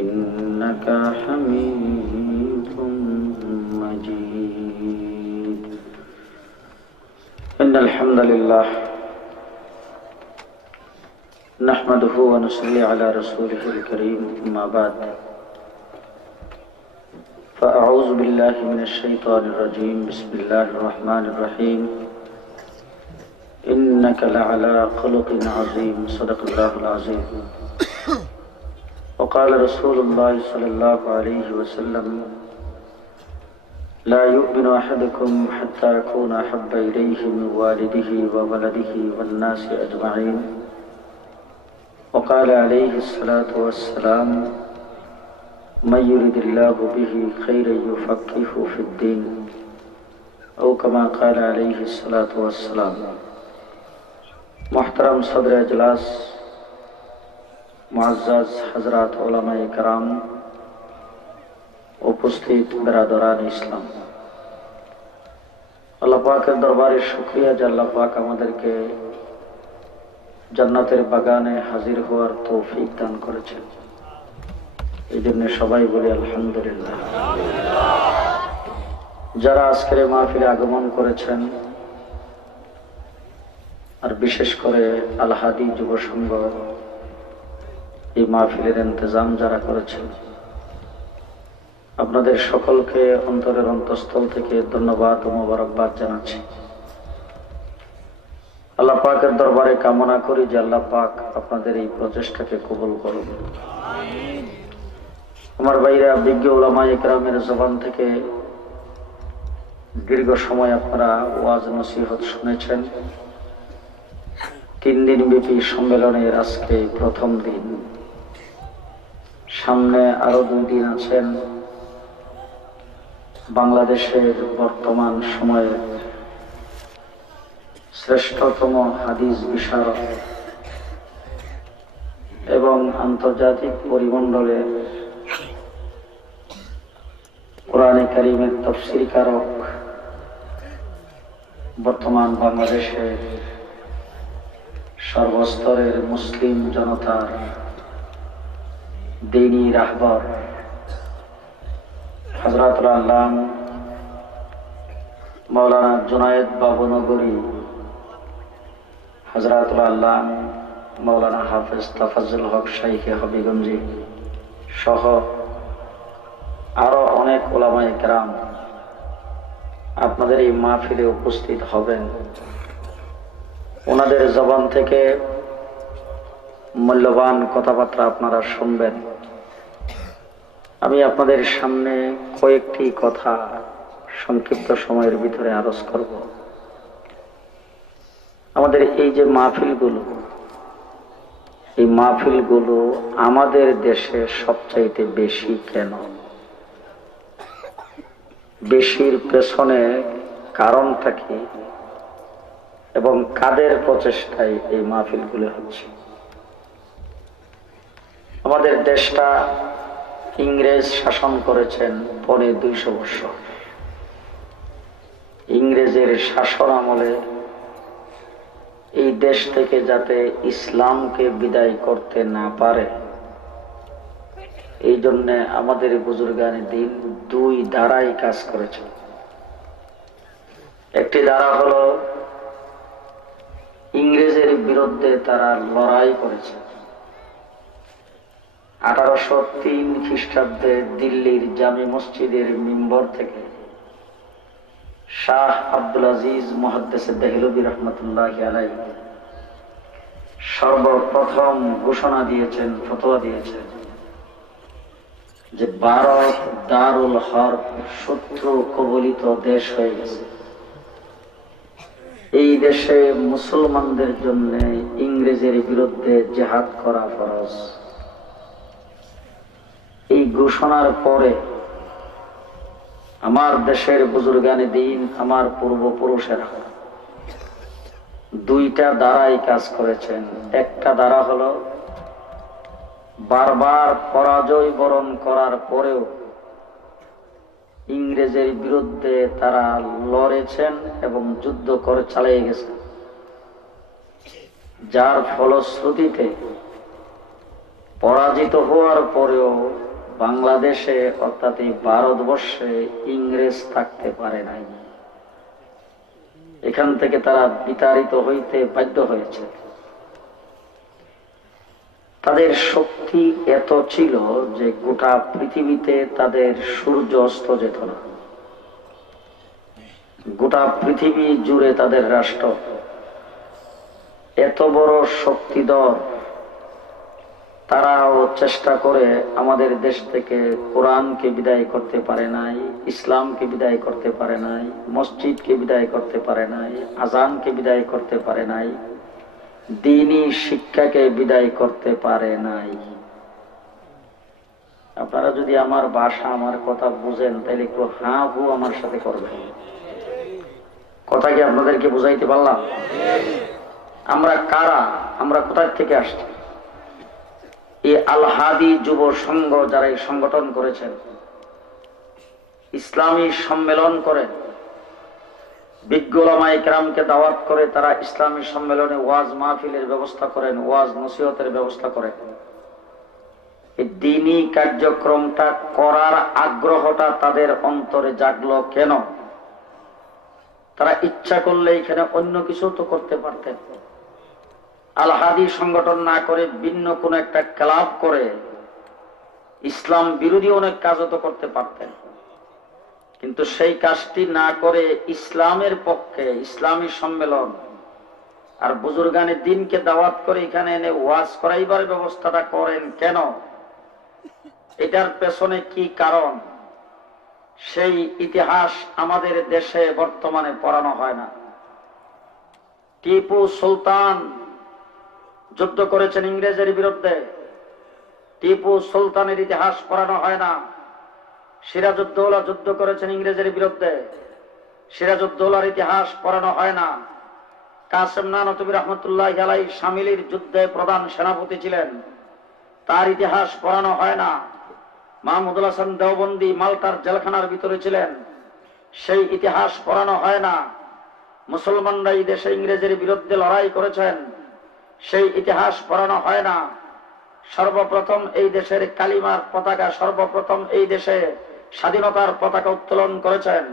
إنك حميد مجيد إن الحمد لله نحمده ونصلي على رسوله الكريم أما بعد فأعوذ بالله من الشيطان الرجيم بسم الله الرحمن الرحيم إنك لعلى خلق عظيم صدق الله العظيم وقال رسول الله صلى الله عليه وسلم لا يؤمن أحدكم حتى أكون أحب إليه من والده وولده والناس أجمعين وقال عليه الصلاة والسلام من يرد الله به خيرا يفقهه في الدين أو كما قال عليه الصلاة والسلام محترم صدر اجلاس মুআজ্জাজ হযরত উলামায়ে কেরাম উপস্থিত বিরাদরান ইসলাম আল্লাহ পাকের দরবারে শুকরিয়া যে আল্লাহ পাক আমাদেরকে জান্নাতের বাগানে হাজির হওয়ার তৌফিক দান করেছেন এই জন্য সবাই বলি আলহামদুলিল্লাহ। যারা আজকের মাহফিলে আগমন করেছেন আর বিশেষ করে আল হাদি যুব সংঘ এই মাহফিলের ইন্তজাম যারা করেছেন আপনাদের সকলকে অন্তরের অন্তঃস্থল থেকে ধন্যবাদ ও মোবারকবাদ জানাচ্ছি। আল্লাহ পাকের দরবারে কামনা করি যে আল্লাহ পাক আপনাদের এই প্রচেষ্টাকে কবুল করুন। আমার ভাইরা বিজ্ঞ উলামায়ে কেরামের জবান থেকে দীর্ঘ সময় আপনারা ওয়াজ নসিহত শুনেছেন। 3 দিন ব্যাপী সম্মেলনের আজকে প্রথম দিন, সামনে আরো 2 দিন আছেন। বাংলাদেশের বর্তমান সময়ে শ্রেষ্ঠতম হাদিস বিশারদ এবং আন্তর্জাতিক পরিমণ্ডলে কোরআনে কারীমের তাফসীর কারক, বর্তমান বাংলাদেশের সর্বস্তরের মুসলিম জনতার দ্বীনী রাহবার হযরতুল আল্লাম মাওলানা জুনায়েদ বাবুনগরী, হযরতুল আল্লাম মাওলানা হাফেজ তাফাজ্জুল হক শাইখে হবিগঞ্জি সহ আরো অনেক উলামায়ে কেরাম আপনাদের এই মাহফিলে উপস্থিত হবেন। ওনাদের জবান থেকে মূল্যবান কথাবার্তা আপনারা শুনবেন। আমি আপনাদের সামনে কয়েকটি কথা সংক্ষিপ্ত সময়ের ভিতরে আরজ করব। আমাদের এই যে মাহফিলগুলো, এই মাহফিলগুলো আমাদের দেশে সবচাইতে বেশি কেন? বেশির পেছনে কারণটা কি এবং কাদের প্রচেষ্টায় এই মাহফিলগুলো হচ্ছে? আমাদের দেশটা ইংরেজ শাসন করেছেন 250 বছর। ইংরেজের শাসন আমলে এই দেশ থেকে যাতে ইসলামকে বিদায় করতে না পারে, এই জন্য আমাদের বুজুর্গানে দিন 2 ধারায় কাজ করেছেন। একটি ধারা হলো ইংরেজের বিরুদ্ধে তারা লড়াই করেছে। 1803 খ্রিস্টাব্দে দিল্লির জামে মসজিদের মিম্বর থেকে শাহ আব্দুল আজিজ মুহাদ্দিস দেহলভী রহমতুল্লাহি আলাইহি সর্বপ্রথম ঘোষণা দিয়েছেন, ফতোয়া দিয়েছেন যে ভারত দারুল হরব, শত্রু কবলিত দেশ হয়ে গেছে। এই দেশে মুসলমানদের জন্য ইংরেজের বিরুদ্ধে জিহাদ করা ফরজ। এই ঘোষণার পরে আমার দেশের বুজুর্গানে দিন, আমার পূর্বপুরুষেরা 2টা ধারায় কাজ করেছেন। একটা ধারা হলো বারবার পরাজয় বরণ করার পরেও ইংরেজের বিরুদ্ধে তারা লড়েছেন এবং যুদ্ধ করে চালিয়ে গেছেন, যার ফলশ্রুতিতে পরাজিত হওয়ার পরেও বাংলাদেশে অর্থাৎ এই ভারতবর্ষে ইংরেজ থাকতে পারে নাই। এখান থেকে তারা বিতাড়িত হইতে বাধ্য হয়েছে। তাদের শক্তি এত ছিল যে গোটা পৃথিবীতে তাদের সূর্য অস্ত যেত না। গোটা পৃথিবী জুড়ে তাদের রাষ্ট্র। এত বড় শক্তিধর, তারাও চেষ্টা করে আমাদের দেশ থেকে কোরআনকে বিদায় করতে পারে নাই, ইসলামকে বিদায় করতে পারে নাই, মসজিদকে বিদায় করতে পারে নাই, আজানকে বিদায় করতে পারে নাই, দ্বীনি শিক্ষাকে বিদায় করতে পারে নাই। আপনারা যদি আমার ভাষা, আমার কথা বুঝেন, তাহলে একটু হা হু আমার সাথে করবেন। কথা কি আপনাদেরকে বুঝাইতে পারলাম? আমরা কারা, আমরা কোথায় থেকে আসছি? এই আল হাদি যুব সংঘ যারা এই সংগঠন করেছেন, ইসলামী সম্মেলন করে, বিজ্ঞ উলামায়ে কেরামকে দাওয়াত করে তারা ইসলামী সম্মেলনে ওয়াজ মাহফিলের ব্যবস্থা করেন, ওয়াজ নসিহতের ব্যবস্থা করেন। এই দ্বীনি কার্যক্রমটা করার আগ্রহটা তাদের অন্তরে জাগলো কেন? তারা ইচ্ছা করলে এখানে অন্য কিছু তো করতে পারতেন। আল হাদি সংগঠন না করে ভিন্ন কোন একটা ক্লাব করে ইসলাম বিরোধী অনেক কাজও তো করতে পারতেন, কিন্তু সেই কাজটি না করে ইসলামের পক্ষে ইসলামী সম্মেলন আর বুজুর্গানে দ্বীনকে দাওয়াত করে এখানে এনে ওয়াজ করাইবার ব্যবস্থাটা করেন কেন? এটার পেছনে কি কারণ? সেই ইতিহাস আমাদের দেশে বর্তমানে পড়ানো হয় না। টিপু সুলতান যুদ্ধ করেছেন ইংরেজের বিরুদ্ধে, টিপু সুলতানের ইতিহাস পড়ানো হয় না। সিরাজউদ্দৌলা যুদ্ধ করেছেন ইংরেজের বিরুদ্ধে, সিরাজউদ্দৌলার ইতিহাস পড়ানো হয় না। কাসেম নানতুবি রহমতুল্লাহি আলাইহি শামিলির যুদ্ধে প্রধান সেনাপতি ছিলেন, তার ইতিহাস পড়ানো হয় না। মাহমুদুল হাসান দেওবন্দি মাল্টার জেলখানার ভিতরে ছিলেন, সেই ইতিহাস পড়ানো হয় না। মুসলমানরা এই দেশে ইংরেজের বিরুদ্ধে লড়াই করেছেন, সেই ইতিহাস পড়ানো হয় না। সর্বপ্রথম এই দেশের কালিমার পতাকা, সর্বপ্রথম এই দেশে স্বাধীনতার পতাকা উত্তোলন করেছেন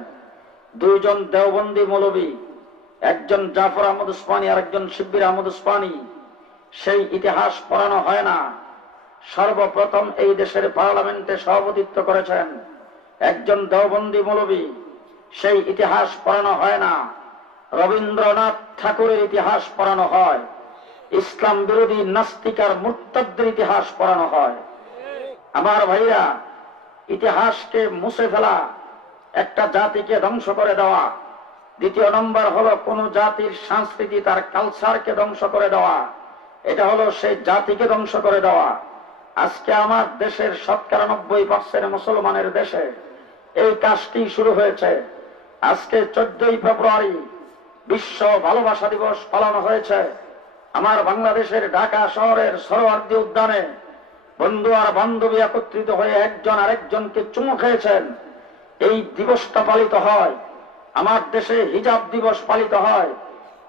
দুইজন দেওবন্দি মৌলবী, একজন জাফর আহমদ উসমানী আর একজন শিব্বির আহমদ উসমানী, সেই ইতিহাস পড়ানো হয় না। সর্বপ্রথম এই দেশের পার্লামেন্টে সভাপতিত্ব করেছেন একজন দেওবন্দি মৌলবী, সেই ইতিহাস পড়ানো হয় না। রবীন্দ্রনাথ ঠাকুরের ইতিহাস পড়ানো হয়, ইসলাম বিরোধী নাস্তিক আর মুরতাদদের ইতিহাস পড়ানো হয়। আমার ভাইরা, ইতিহাসকে মুছে ফেলা, একটা জাতিকে ধ্বংস করে দেওয়া। দ্বিতীয় নম্বর হলো কোন জাতির সংস্কৃতি, তার কালচারকে ধ্বংস করে দেওয়া, এটা হলো সেই জাতিকে ধ্বংস করে দেওয়া। আজকে আমার দেশের ৯০% মুসলমানের দেশে এই কাজটি শুরু হয়েছে। আজকে 14ই ফেব্রুয়ারি বিশ্ব ভালোবাসা দিবস পালন হয়েছে। আমার বাংলাদেশের ঢাকা শহরের সরোয়ার্দী উদ্যানে বন্ধু আর বান্ধবী একত্রিত হয়ে একজন আরেকজনকে চুমু খেয়েছেন। এই দিবসটা পালিত হয়। আমার দেশে হিজাব দিবস পালিত হয়,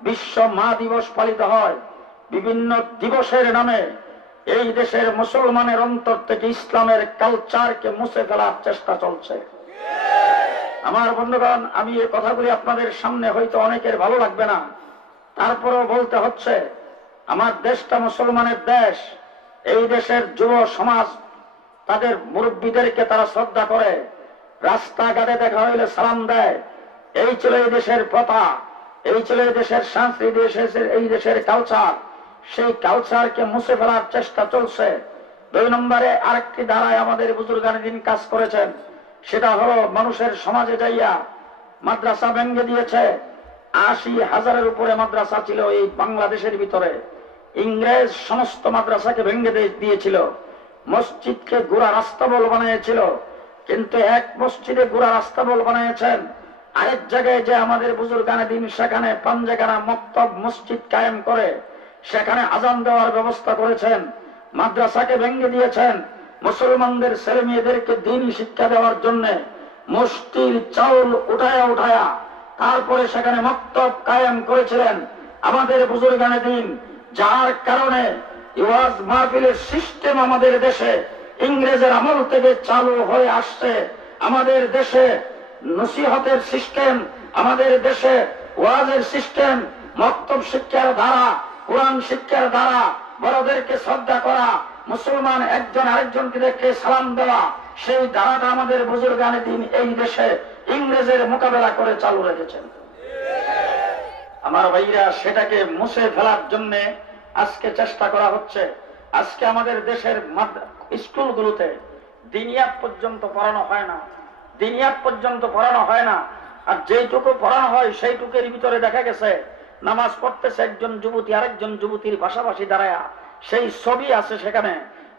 বিশ্ব মা দিবস পালিত হয়। বিভিন্ন দিবসের নামে এই দেশের মুসলমানের অন্তর থেকে ইসলামের কালচারকে মুছে ফেলার চেষ্টা চলছে। আমার বন্ধুগণ, আমি এই কথাগুলি আপনাদের সামনে হয়তো অনেকের ভালো লাগবে না, তারপরেও বলতে হচ্ছে। আমার দেশটা মুসলমানের দেশ। এই দেশের যুব সমাজ তাদের মুরব্বীদেরকে তারা শ্রদ্ধা করে, রাস্তাঘাটে দেখা হইলে সালাম দেয়। এই ছিল এই দেশের প্রথা, এই ছিল এই দেশের সংস্কৃতি, এই দেশের কালচার। সেই কালচারকে মুছে ফেলার চেষ্টা চলছে। 2 নম্বরে আরেকটি ধারায় আমাদের বুজুর্গানে দিন কাজ করেছেন, সেটা হলো মানুষের সমাজে যাইয়া মাদ্রাসা ভেঙে দিয়েছে। ৮০,০০০-এর উপরে মাদ্রাসা ছিল এই বাংলাদেশের ভিতরে। ইংরেজ সমস্ত মাদ্রাসাকে ভেঙে দিয়েছিল, মসজিদকে গোড়া রাস্তাবল বানিয়েছিল। কিন্তু এক মসজিদে গোড়া রাস্তাবল বানিয়েছেন, আরেক জায়গায় যে আমাদের বুজুর্গানে দিন সেখানে পাঞ্জেখানা মক্তব মসজিদ কায়েম করে সেখানে আজান দেওয়ার ব্যবস্থা করেছেন। মাদ্রাসাকে ভেঙে দিয়েছেন, মুসলমানদের ছেলে মেয়েদেরকে দ্বীনি শিক্ষা দেওয়ার জন্য মুষ্টির চাউল উঠায়া উঠায়া তারপরে সেখানে মক্তব কায়েম করেছিলেন আমাদের বুজুর্গানে দিন। যার কারণে ওয়াজ মাহফিলের সিস্টেম আমাদের দেশে ইংরেজের আমল থেকে চালু হয়ে আসছে। আমাদের দেশে নসিহতের সিস্টেম, আমাদের দেশে ওয়াজের সিস্টেম, মক্তব শিক্ষার দ্বারা, কোরআন শিক্ষার দ্বারা বড়দেরকে শ্রদ্ধা করা, মুসলমান একজন আরেকজনকে দেখে সালাম দেওয়া, সেই ধারাটা আমাদের বুজুর্গানে দিন এই দেশে ইংরেজের মোকাবেলা করে চালু রেখেছেন। আমার ভাইরা, সেটাকে মুছে ফেলার জন্য আজকে চেষ্টা করা হচ্ছে। আজকে আমাদের দেশের স্কুলগুলোতে দিনিয়াত পর্যন্ত পড়ানো হয় না, দিনিয়াত পর্যন্ত পড়ানো হয় না। আর যেইটুকু পড়ানো হয় সেইটুকুর ভিতরে দেখা গেছে নামাজ পড়তেছে একজন যুবতী আরেকজন যুবতীর পাশাপাশি দাঁড়ায়া, সেই ছবি আছে সেখানে।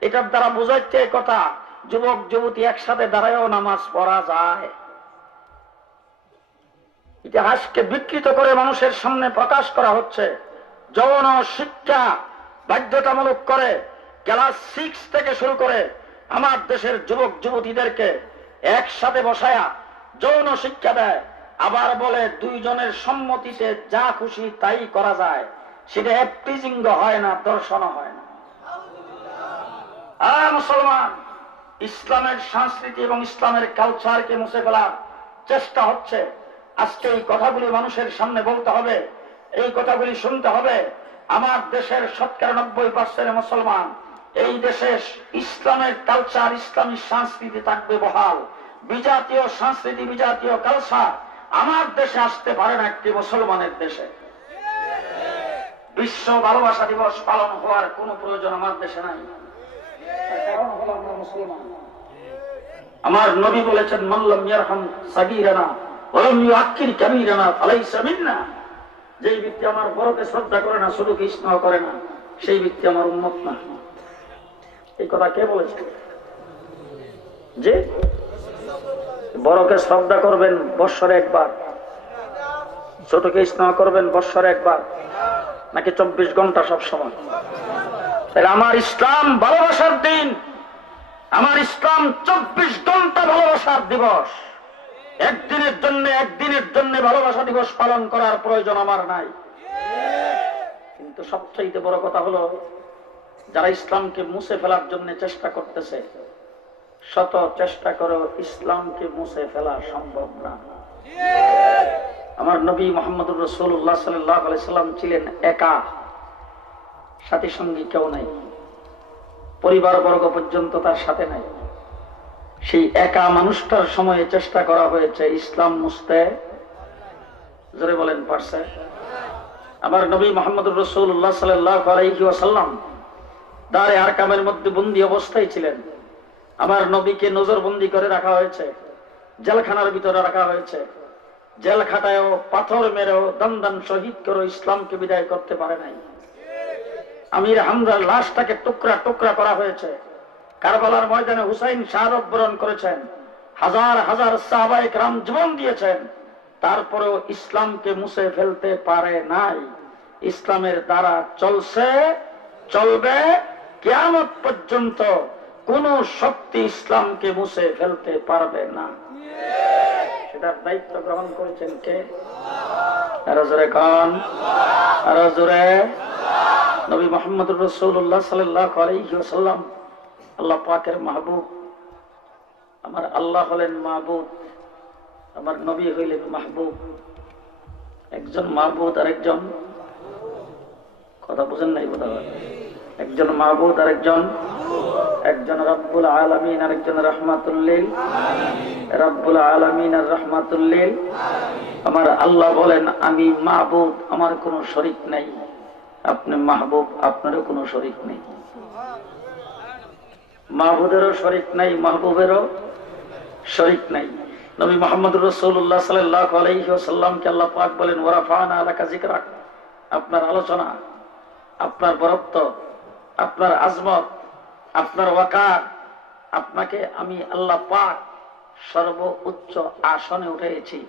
এটার দ্বারা বোঝাচ্ছে কথা, যুবক যুবতী একসাথে দাঁড়ায়ও নামাজ পড়া যায়। ইতিহাসকে বিকৃত করে মানুষের সামনে প্রকাশ করা হচ্ছে। যৌন শিক্ষা বাধ্যতামূলক করে ক্লাস 6 থেকে শুরু করে আমার দেশের যুবক যুবতীদেরকে একসাথে বসায়া যৌন শিক্ষা দেয়। আবার বলে দুইজনের সম্মতিতে যা খুশি তাই করা যায়। সেটা এপ্রিজিঙ্গ হয় না, দর্শন হয় না। মুসলমান, ইসলামের সংস্কৃতি এবং ইসলামের কালচারকে মুছে ফেলার চেষ্টা হচ্ছে। আজকে এই কথাগুলি মানুষের সামনে বলতে হবে, এই কথাগুলি শুনতে হবে। আমার দেশের 90% মুসলমান, এই দেশে ইসলামের কালচার, ইসলামী সংস্কৃতি থাকবে বহাল। বিজাতীয় সংস্কৃতি, বিজাতীয় কালচার আমার দেশে আসতে পারে না একটি মুসলমানের দেশে। বিশ্ব ভালোবাসা দিবস পালন হওয়ার কোন প্রয়োজন আমার দেশে নাই। কারণ হলো আমরা মুসলমান। আমার নবী বলেছেন, মাল্লাম ইয়ারহাম সাগীরানা ওয়ালাম ইউআক্কির কাবীরানা ফালাইসা মিন্না। যেই ব্যক্তি আমার বড়কে শ্রদ্ধা করে না, ছোটকে স্নেহ করে না, সেই ব্যক্তি আমার উম্মত না। এই কথা কে বলেছে? যে বড়কে শ্রদ্ধা করবেন বৎসরে একবার, ছোটকে স্নেহ করবেন বৎসরে একবার, নাকি 24 ঘন্টা সব সময়? তাহলে আমার ইসলাম ভালোবাসার দিন, আমার ইসলাম 24 ঘন্টা ভালোবাসার দিবস। একদিনের জন্য ভালোবাসা দিবস পালন করার প্রয়োজন আমার নাই। কিন্তু সবচেয়ে বড় কথা হলো, যারা ইসলামকে মুছে ফেলার জন্য চেষ্টা করতেছে, শত চেষ্টা করো ইসলামকে মুছে ফেলা সম্ভব না। আমার নবী মুহাম্মদুর রাসূলুল্লাহ সাল্লাল্লাহু আলাইহি সাল্লাম ছিলেন একা, সাথী সঙ্গী কেউ নাই, পরিবার বর্গ পর্যন্ত তার সাথে নাই। সেই একা মানুষটার সময়ে চেষ্টা করা হয়েছে ইসলাম মুছতে। জোরে বলেন, পারছে? আমার নবী মুহাম্মদুর রাসূলুল্লাহ সাল্লাল্লাহু আলাইহি ওয়াসাল্লাম দারে আরকামের মধ্যে বন্দী অবস্থায় ছিলেন। আমার নবীকে নজরবন্দি করে রাখা হয়েছে, জেলখানার ভিতরে রাখা হয়েছে। জেল খাটায়ও, পাথর মেরেও, দান দান শহীদ করে ইসলামকে বিদায় করতে পারে নাই। আমির হামজার লাশটাকে টুকরা টুকরা করা হয়েছে। কারবালার ময়দানে হুসাইন শাহাদাত বরণ করেছেন। হাজার হাজার সাহাবায়ে কেরাম জীবন দিয়েছেন, তারপরেও ইসলামকে মুছে ফেলতে পারে নাই। ইসলামের দ্বারা চলছে, চলবে কিয়ামত পর্যন্ত। কোন শক্তি ইসলামকে মুছে ফেলতে পারবে না। সেটার দায়িত্ব গ্রহণ করেছেন কে? আরো জোরে কান, আরো জোরে। নবী মুহাম্মদুর রাসূলুল্লাহ সাল্লাল্লাহু আলাইহি ওয়াসাল্লাম আল্লাহ পাকের মাহবুব। আমার আল্লাহ হলেন মাহবুব, আমার নবী হইলেন মাহবুব। একজন মাহবুব আর একজন, কথা বুঝেন নাই বোধহয়, একজন মাহবুব আর একজন রব্বুল আলামিন আর একজন রাহমাতুল লিল রব্বুল আলামিন আর রাহমাতুল লিল। আমার আল্লাহ বলেন, আমি মাহবুব, আমার কোনো শরীক নাই। আপনি মাহবুব, আপনারও কোনো শরীক নেই। মাহবুবেরও শরীক নাই, মাহবুবেরও শরীক নাই। নবী মুহাম্মদুর রাসূলুল্লাহ সাল্লাল্লাহু আলাইহি ওয়াসাল্লামকে আল্লাহ পাক বলেন, ওয়া রাফা'না লাকা যিকরাক। আপনার আলোচনা, আপনার বরত্ব, আপনার আজমত, আপনার ওয়াকার, আপনাকে আমি আল্লাহ পাক সর্বোচ্চ আসনে উঠেছি।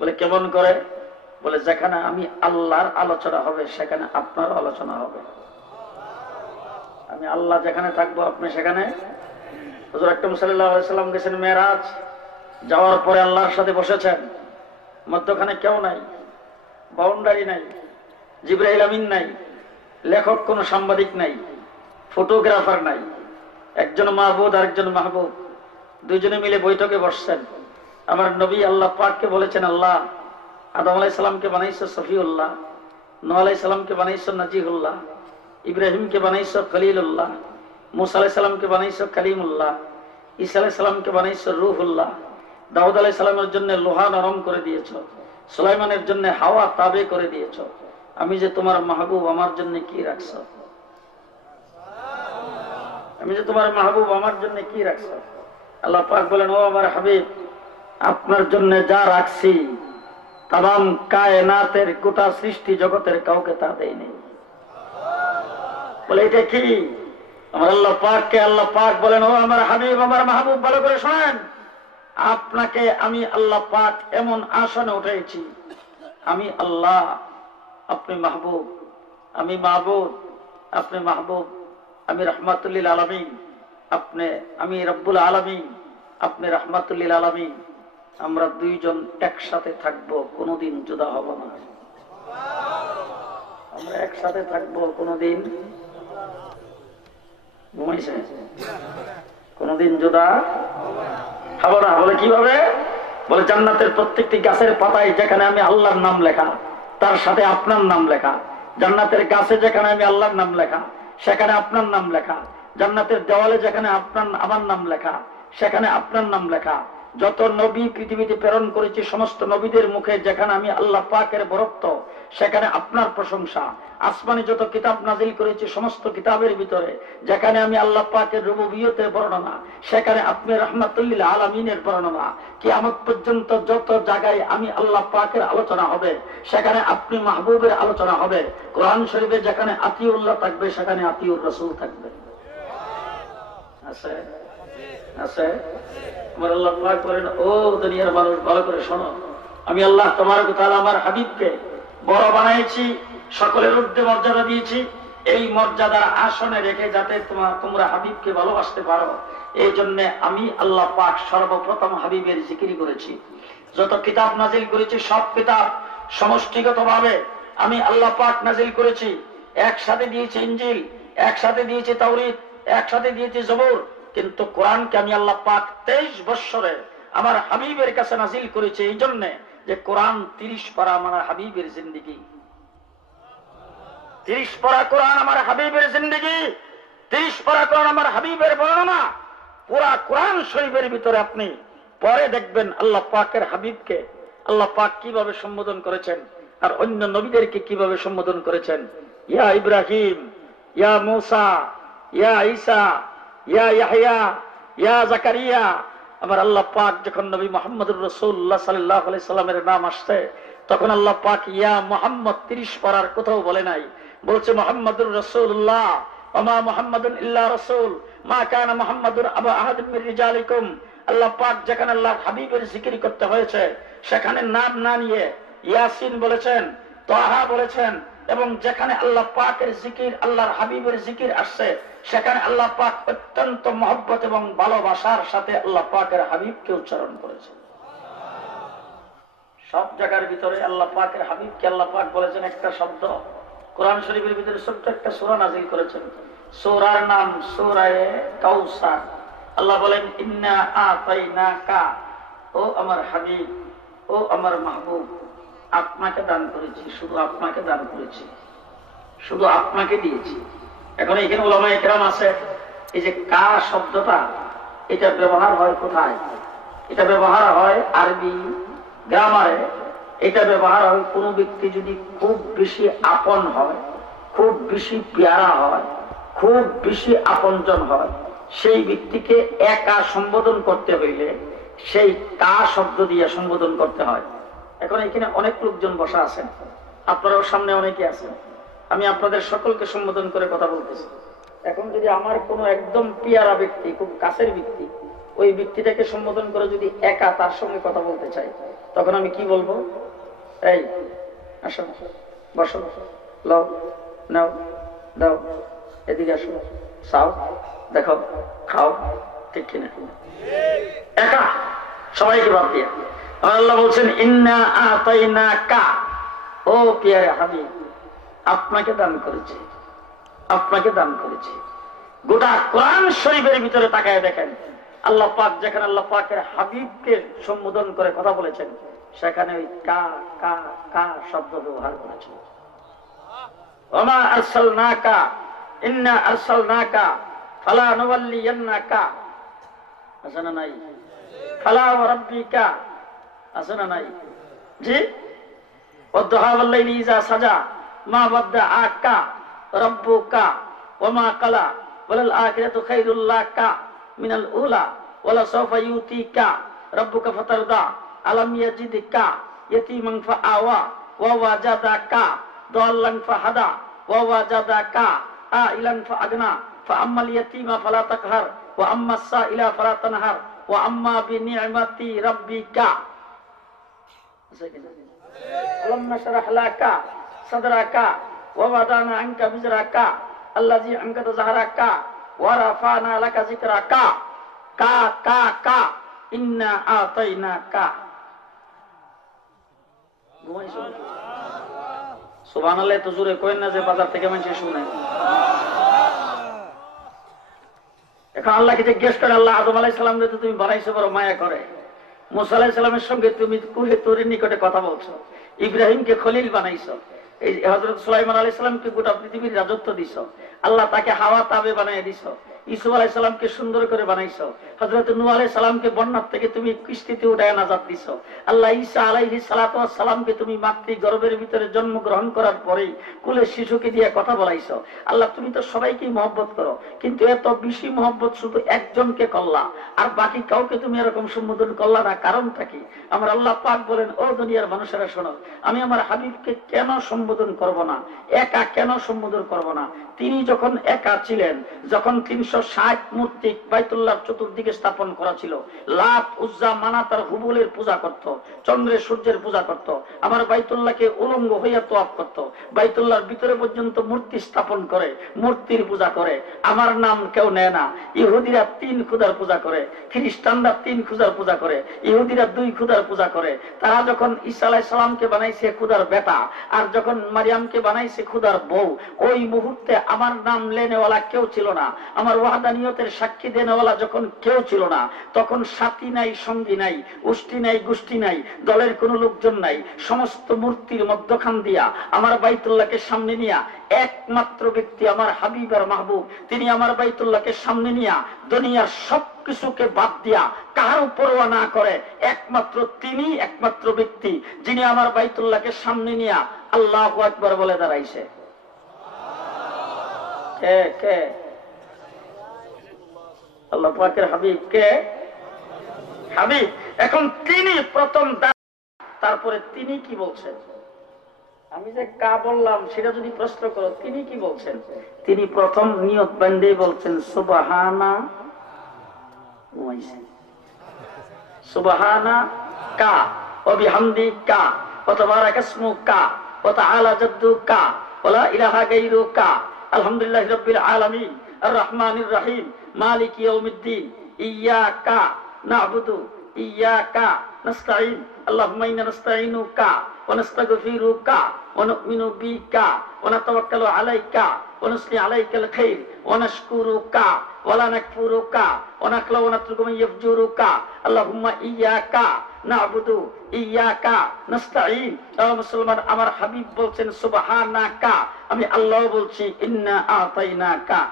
বলে কেমন করে? বলে যেখানে আমি আল্লাহর আলোচনা হবে সেখানে আপনার আলোচনা হবে। আমি আল্লাহ যেখানে থাকবো আপনি সেখানে। হুজুর আকরাম সাল্লাল্লাহু আলাইহি ওয়াসাল্লাম গেছেন মেরাজ, যাওয়ার পরে আল্লাহর সাথে বসেছেন। মধ্যখানে কেউ নাই, বাউন্ডারি নাই, জিবরাইল আমিন নাই, লেখক কোন সাংবাদিক নাই, ফটোগ্রাফার নাই, একজন মাহবুদ আর একজন মাহবুব, দুইজনে মিলে বৈঠকে বসছেন। আমার নবী আল্লাহ পাককে বলেছেন, আল্লাহ আদম আলাইহিস সালামকে বানাইছো সফিউল্লাহ, নূহ আলাইহিস সালামকে বানাইছো নাজিহুল্লাহ, ইব্রাহিমকে বানাইছো খলিলুল্লাহ, মুসা আলাইহিস সালামকে বানাইছো কালিমুল্লাহ, ঈসা আলাইহিস সালামকে বানাইছো রূহুল্লাহ, দাউদ আলাইহিস সালামের জন্য লোহা নরম করে দিয়েছো, সুলাইমানের জন্য হাওয়া তাবে করে দিয়েছো, আমি যে তোমার মাহবুব আমার জন্য কি রাখছো? আমি যে তোমার মাহবুব আমার জন্য কি রাখছো? আল্লাহ পাক বলেন, ও আমার হাবিব, আপনার জন্য যা রাখছি তামাম কায়নাতের গোটা সৃষ্টি জগতের কাউকে তা দেয়নি। বলে এটা কি? আমার আল্লাহ পাককে আল্লাহ পাক বলেন, ও আমার হাবিব, আমার মাহবুব, ভালো করে শোনেন, আপনাকে আমি আল্লাহ পাক এমন আসনে উঠেছি, আমি আল্লাহ, আপনি মাহবুব, আমি মাহবুব, আপনি মাহবুব, আমি রহমাতুল লিল আলামিন, আমি রব্বুল আলামিন, আপনি রহমাতুল লিল আলামিন। আমরা দুইজন একসাথে থাকবো, কোনোদিন জুদা হব না। আমরা একসাথে থাকবো, কোনোদিন ঘুমাইছে, কোনোদিন জুদা হব না। বলে কিভাবে? বলে জান্নাতের প্রত্যেকটি গাছের পাতায় যেখানে আমি আল্লাহর নাম লেখা, তার সাথে আপনার নাম লেখা। জান্নাতের গাছে যেখানে আমি আল্লাহর নাম লেখা, সেখানে আপনার নাম লেখা। জান্নাতের দেওয়ালে যেখানে আমার নাম লেখা, সেখানে আপনার নাম লেখা। যত নবী পৃথিবীতে প্রেরণ করেছি, সমস্ত নবীদের মুখে যেখানে আমি আল্লাহ পাকের বরত্ব, সেখানে আপনার প্রশংসা। আসমানে যত কিতাব নাজিল করেছি, সমস্ত কিতাবের ভিতরে যেখানে আমি আল্লাহ পাকের রুবুবিয়তের বর্ণনা, সেখানে আপনি রাহমাতুল লিল আলামিনের বর্ণনা। কিয়ামত পর্যন্ত যত জায়গায় আমি আল্লাহ পাকের আলোচনা হবে, সেখানে আপনি মাহবুবের আলোচনা হবে। কোরআন শরীফে যেখানে আতিউল্লাহ থাকবে, সেখানে আতিউর রাসূল থাকবে। আছে আছে। আমার আল্লাহ পাক বলেন, ও দুনিয়ার মানুষ, ভালো করে শোনো, আমি আল্লাহ তাবারক ওয়া তাআলা আমার হাবিবকে বড় বানাইছি, সকলের ঊর্ধ্বে মর্যাদা দিয়েছি, এই মর্যাদার আসনে রেখে যাতে তোমরা হাবিবকে ভালোবাসতে পারো, এই জন্য আমি আল্লাহ পাক সর্বপ্রথম হাবিবের জিকির করেছি। যত কিতাব নাজিল করেছি, সব কিতাব সমষ্টিগতভাবে আমি আল্লাহ পাক নাজিল করেছি। একসাথে দিয়েছি ইনজিল, একসাথে দিয়েছি তাওরীত, একসাথে দিয়েছি জবুর। কিন্তু কোরআনকে আমি আল্লাহ পাক 23 বৎসরে আমার হাবিবের কাছে নাজিল করেছি, এই জন্য যে কোরআন 30 পারা আমার হাবিবের জিন্দেগি। 30 পারা কোরআন আমার হাবিবের জিন্দেগি, 30 পারা কোরআন আমার হাবিবের বর্ণনা। পুরা কোরআন শরীফের ভিতরে আপনি পরে দেখবেন আল্লাহ পাকের হাবিবকে আল্লাহ পাক কিভাবে সম্বোধন করেছেন, আর অন্য নবীদেরকে কিভাবে সম্বোধন করেছেন। ইয়া ইব্রাহিম, ইয়া মূসা, ইয়া ঈসা, ইয়া ইয়াহইয়া, ইয়া জাকারিয়া। আমার আল্লাহ পাক যখন নবী মুহাম্মদুর রাসূলুল্লাহ সাল্লাল্লাহু আলাইহি সাল্লামের নাম আসছে, তখন আল্লাহ পাক ইয়া মুহাম্মদ 30 পারার কোথাও বলে নাই, বলছে মুহাম্মদুর রাসূলুল্লাহ, ওমা মুহাম্মাদুন ইল্লা রাসূল, মা কানা মুহাম্মাদুর আবা আহাদিন মির রিজালিকুম। আল্লাহ পাক যেখানে আল্লাহর হাবিবের জিকির করতে হয়েছে, সেখানে নাম না নিয়ে ইয়াসিন বলেছেন, তাহা বলেছেন, এবং যেখানে আল্লাহ পাকের জিকির, আল্লাহর হাবিবের জিকির আসছে, সেখানে আল্লাহ পাক অত্যন্ত মহব্বত এবং ভালোবাসার সাথে আল্লাহ পাকের হাবিবকে উচ্চারণ করেছেন। সব জায়গার ভিতরে আল্লাহ পাকের হাবিবকে আল্লাহ পাক বলেছেন একটা শব্দ। কোরআন শরীফের ভিতরে ছোট্ট একটা সূরা নাযিল করেছেন, সূরার নাম সূরায়ে কাউসার। আল্লাহ বলেন, ইন্না আতাইনাকা, ও আমার হাবিব, ও আমার মাহবুব, আপনাকে দান করেছি, শুধু আপনাকে দান করেছি, শুধু আপনাকে দিয়েছি। এখন এখানে উলামায়ে কেরাম আছে, এই যে কা শব্দটা, এটা ব্যবহার হয় কোথায়? এটা ব্যবহার হয় আরবি গ্রামারে। এটা ব্যবহার হয় কোন ব্যক্তি যদি খুব বেশি আপন হয়, খুব বেশি পেয়ারা হয়, খুব বেশি আপনজন হয়, সেই ব্যক্তিকে একা সম্বোধন করতে হইলে সেই কা শব্দ দিয়ে সম্বোধন করতে হয়। এখন এখানে অনেক লোকজন বসা আছেন, আপনারাও সামনে অনেকে আছেন, আমি আপনাদের সকলকে সম্বোধন করে কথা বলতেছি। এখন যদি আমার কোনো একদম পেয়ারা ব্যক্তি, খুব কাছের ব্যক্তি, ওই ব্যক্তিটাকে সম্বোধন করে যদি একা তার সঙ্গে কথা বলতে চাই, তখন আমি কি বলবো? এই আসো, বসো, লও, নাও, দাও, এদিকে আসো, চাও, দেখো, খাও, ঠিক কিনা? একা, সবাইকে বাদ দিয়ে। আল্লাহ বলছেন, ইন্না আতাইনাকা, ও পিয়ারে হাবিব, আপনাকে দান করেছি, আপনাকে দান করেছি। গোটা কোরআন শরীফের ভিতরে তাকায় দেখেন, আল্লাহ পাক যেখানে আল্লাহ পাকের হাবিবকে সম্বোধন করে কথা বলেছেন, সেখানে ওই কা কা কা শব্দ ব্যবহার করেছেন। ওমা আরসালনাকা ইন্না আরসালনাকা ফালা নুওয়াল্লিয়ান্নাকা, আছে না নাই? ফালা ওয়া রাব্বিকা, আছে না নাই? জি। ওয়াদুহা ওয়াল-লাইলি ইযা সাজা মা ওয়াদ্দাআকা রাব্বুকা ওয়া মা ক্বালা ওয়ালাল আখিরাতু খায়রুল লাকা মিনাল উলা ওয়ালা সাওফা ইউতিকা রাব্বুকা ফাতারদা আলাম ইয়াজিদকা ইয়াতীমান ফাআওয়া ওয়া ওয়াজাদাকা দাল্লান ফাহাদা ওয়া ওয়াজাদাকা আইলান ফাআগনা ফাআম্মাল ইয়াতীমা ফালা তাকহার ওয়া আম্মাস সাইলা ফালা তানহার ওয়া আম্মা বিনি'মাতি রাব্বিকা। আলাম নাশরাহ লাকা সাদরাকা ওয়া ওয়াদানা আনকা বিজরাকা আল্লাযী আনকাদা যাহরাকা ওয়া রাফা'না লাকা যিকরাকা। কা কা কা ইন্না আতাইনাকা। ঘুমাইছো? সুবহানাল্লাহ। তো জোরে কইন না যে বাজার থেকে মানুষ শুনে। এখন আল্লাহকে জিজ্ঞেস করে, আল্লাহ আদম আলাইহিস সালাম রে তুমি বানাইছো বড় মায়া করে, মুসা আলাইহিস সালামের সঙ্গে তুমি কুহে তুরের নিকটে কথা বলছো, ইব্রাহিমকে খলিল বানাইছো, এই হযরত সুলাইমান আলাইহিস সালামকে গোটা পৃথিবীর রাজত্ব দিছো, আল্লাহ তাকে হাওয়া তাবে বানিয়ে দিছো, ইউসুফ আলাইহিস সালামকে সুন্দর করে বানাইছো, হযরত নূহ আলাইহিস সালামকে বন্যার থেকে তুমি কিস্তিতে উঠায় নাজাত দিছো, আল্লাহ ঈসা আলাইহিস সালাতু ওয়াস সালামকে তুমি মাতৃ গর্ভের ভিতরে জন্মগ্রহণ করার পরেই কুলে শিশুকে দিয়ে কথা বলাইছো। আল্লাহ তুমি তো সবাইকেই মহব্বত করো, কিন্তু এত বেশি মহব্বত শুধু একজনকে করলা, আর বাকি কাউকে তুমি এরকম সম্বোধন করলা না, কারণটা কি? আমার আল্লাহ পাক বলেন, ও দুনিয়ার মানুষেরা শোনো, আমি আমার হাবিবকে কেন সম্বোধন করব না, একা কেন সম্বোধন করব না? তিনি যখন একা ছিলেন, যখন 360 মূর্তি বাইতুল্লাহর চতুর্দিকে স্থাপন করা ছিল, লাত উজ্জা মানাত আর হুবলের পূজা করত, চন্দ্রের সূর্যের পূজা করত, আমার বাইতুল্লাহকে উলঙ্গ হইয়া তোয়াফ করত, বাইতুল্লাহর ভিতরে পর্যন্ত মূর্তি স্থাপন করে মূর্তির পূজা করে। আমার নাম কেউ নেয় না। ইহুদিরা 3 খোদার পূজা করে, খ্রিস্টানরা 3 খোদার পূজা করে, ইহুদিরা 2 খোদার পূজা করে। তারা যখন ঈসা আলাইহিস সালামকে বানাইছে খোদার বেটা, আর যখন মারিয়ামকে বানাইছে খোদার বউ, ওই মুহূর্তে আমার নাম লেনেওয়ালা কেউ ছিল না, আমার ওয়াহদানিয়তের সাক্ষী দেনেওয়ালা যখন কেউ ছিল না, তখন সাথী নাই, সঙ্গী নাই, উষ্টি নাই, গোষ্ঠী নাই, দলের কোনো লোকজন নাই, সমস্ত মূর্তির মধ্যখান দিয়া আমার বাইতুল্লাহকে সামনে নিয়া একমাত্র ব্যক্তি আমার হাবিব আর মাহবুব, তিনি আমার বাইতুল্লাহকে সামনে নিয়া দুনিয়ার সব কিছুকে বাদ দিয়া কার পরোয়া না করে একমাত্র তিনি একমাত্র ব্যক্তি যিনি আমার বাইতুল্লাহকে সামনে নিয়া আল্লাহু আকবার বলে দাঁড়াইছে। কে কে? আল্লাহ পাকের হাবিব। কে হাবিব? এখন তিনি প্রথম, তারপরে তিনি কি বলছেন? আমি যে কা বললাম সেটা যদি প্রশ্ন করো, তিনি কি বলছেন? তিনি প্রথম নিয়ত বান্ধে বলছেন সুবহানা সুবহানা কা ওয়া বিহামদিকা ওয়া তাবারাকা ইসমুকা ওয়া তাআলা জাদ্দুকা ওয়া লা ইলাহা গায়রুকা আলহামদুলিল্লাহি রাব্বিল আলামিন আর রহমানির রহিম মালিকি ইয়াউমিদ্দিন ইয়্যাকা না'বুদু ইয়্যাকা নাস্তাঈন আল্লাহুম্মা ইন্না নাস্তাঈনুকা ওয়া নাস্তাগফিরুকা ওয়া নু'মিনু বিকা ওয়া নাতাওয়াক্কালু আলাইকা ওয়া নুসনি আলাইকাল খাইর ওয়া নাশকুরুকা ওয়া লা নাকফুরুকা ওয়া নাখলা ওয়া নাতরুকু মান ইয়াফজুরুকা আল্লাহুম্মা ইয়্যাকা না'বুদু ইয়্যাকা নাস্তাঈন। মুসলমান, আমার হাবিব বলছেন সুবহানাকা, আমি আল্লাহ বলছি ইন্না আতাইনাকা।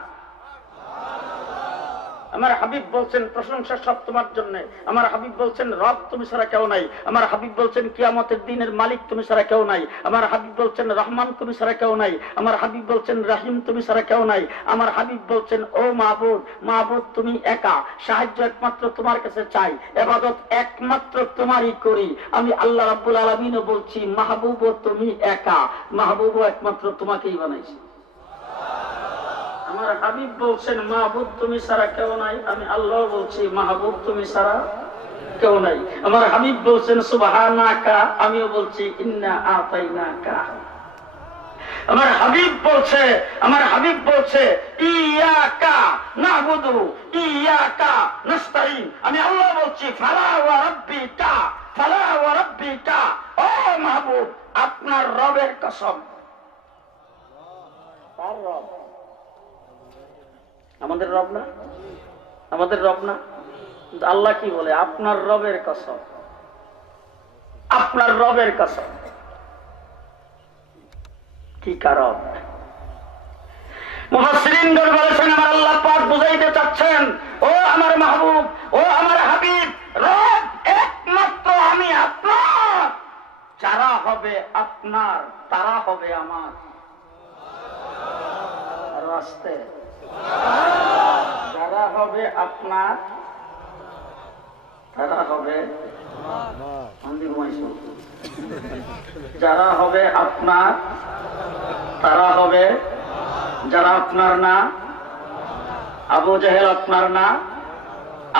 আমার হাবিব বলছেন প্রশংসা সব তোমার জন্য। আমার হাবিব বলছেন রব তুমি ছাড়া কেউ নাই। আমার হাবিব বলছেন কিয়ামতের দিনের মালিক তুমি ছাড়া কেউ নাই। আমার হাবিব বলছেন রহমান তুমি ছাড়া কেউ নাই। আমার হাবিব বলছেন রাহিম তুমি ছাড়া কেউ নাই। আমার হাবিব বলছেন ও মাহবুব, মাহবুব তুমি একা, সাহায্য একমাত্র তোমার কাছে চাই, ইবাদত একমাত্র তোমারই করি। আমি আল্লাহ রাব্বুল আলামিনও বলছি মাহবুবও তুমি একা, মাহবুবও একমাত্র তোমাকেই বানাইছি। আমার হাবিব বলছেন মাহবুব তুমি ছাড়া কেউ নাই, আমি আল্লাহ বলছি মাহবুব তুমি ছাড়া কেউ নাই। আমার হাবিব বলছেন সুবহানাকা, আমিও বলছি ইন্না আতাইনাকা। আমার হাবিব বলছে ইয়াকা না'বুদু ইয়াকা নাস্তাঈন, আমি আল্লাহ বলছি ফালা ওয়া রাব্বিকা, ফালা ওয়া রাব্বিকা, ও মাহবুব আপনার রবের কসম। তার রব আমাদের রব না? আমাদের রব না? আল্লাহ কি বলে? আপনার রবের কসম, আপনার রবের কসম। কি কারণ? মুফাসসিরিনগণ বলেছেন, আমার আল্লাহ পাক বুঝাইতে চাচ্ছেন, ও আমার মাহবুব, ও আমার হাবিব, রব একমাত্র আমি আপনার। যারা হবে আপনার তারা হবে আমার। আরো আসতে, যারা হবে আপনার তারা হবে, যারা হবে আপনার তারা হবে, যারা আপনার না, আবু জাহেল আপনার না,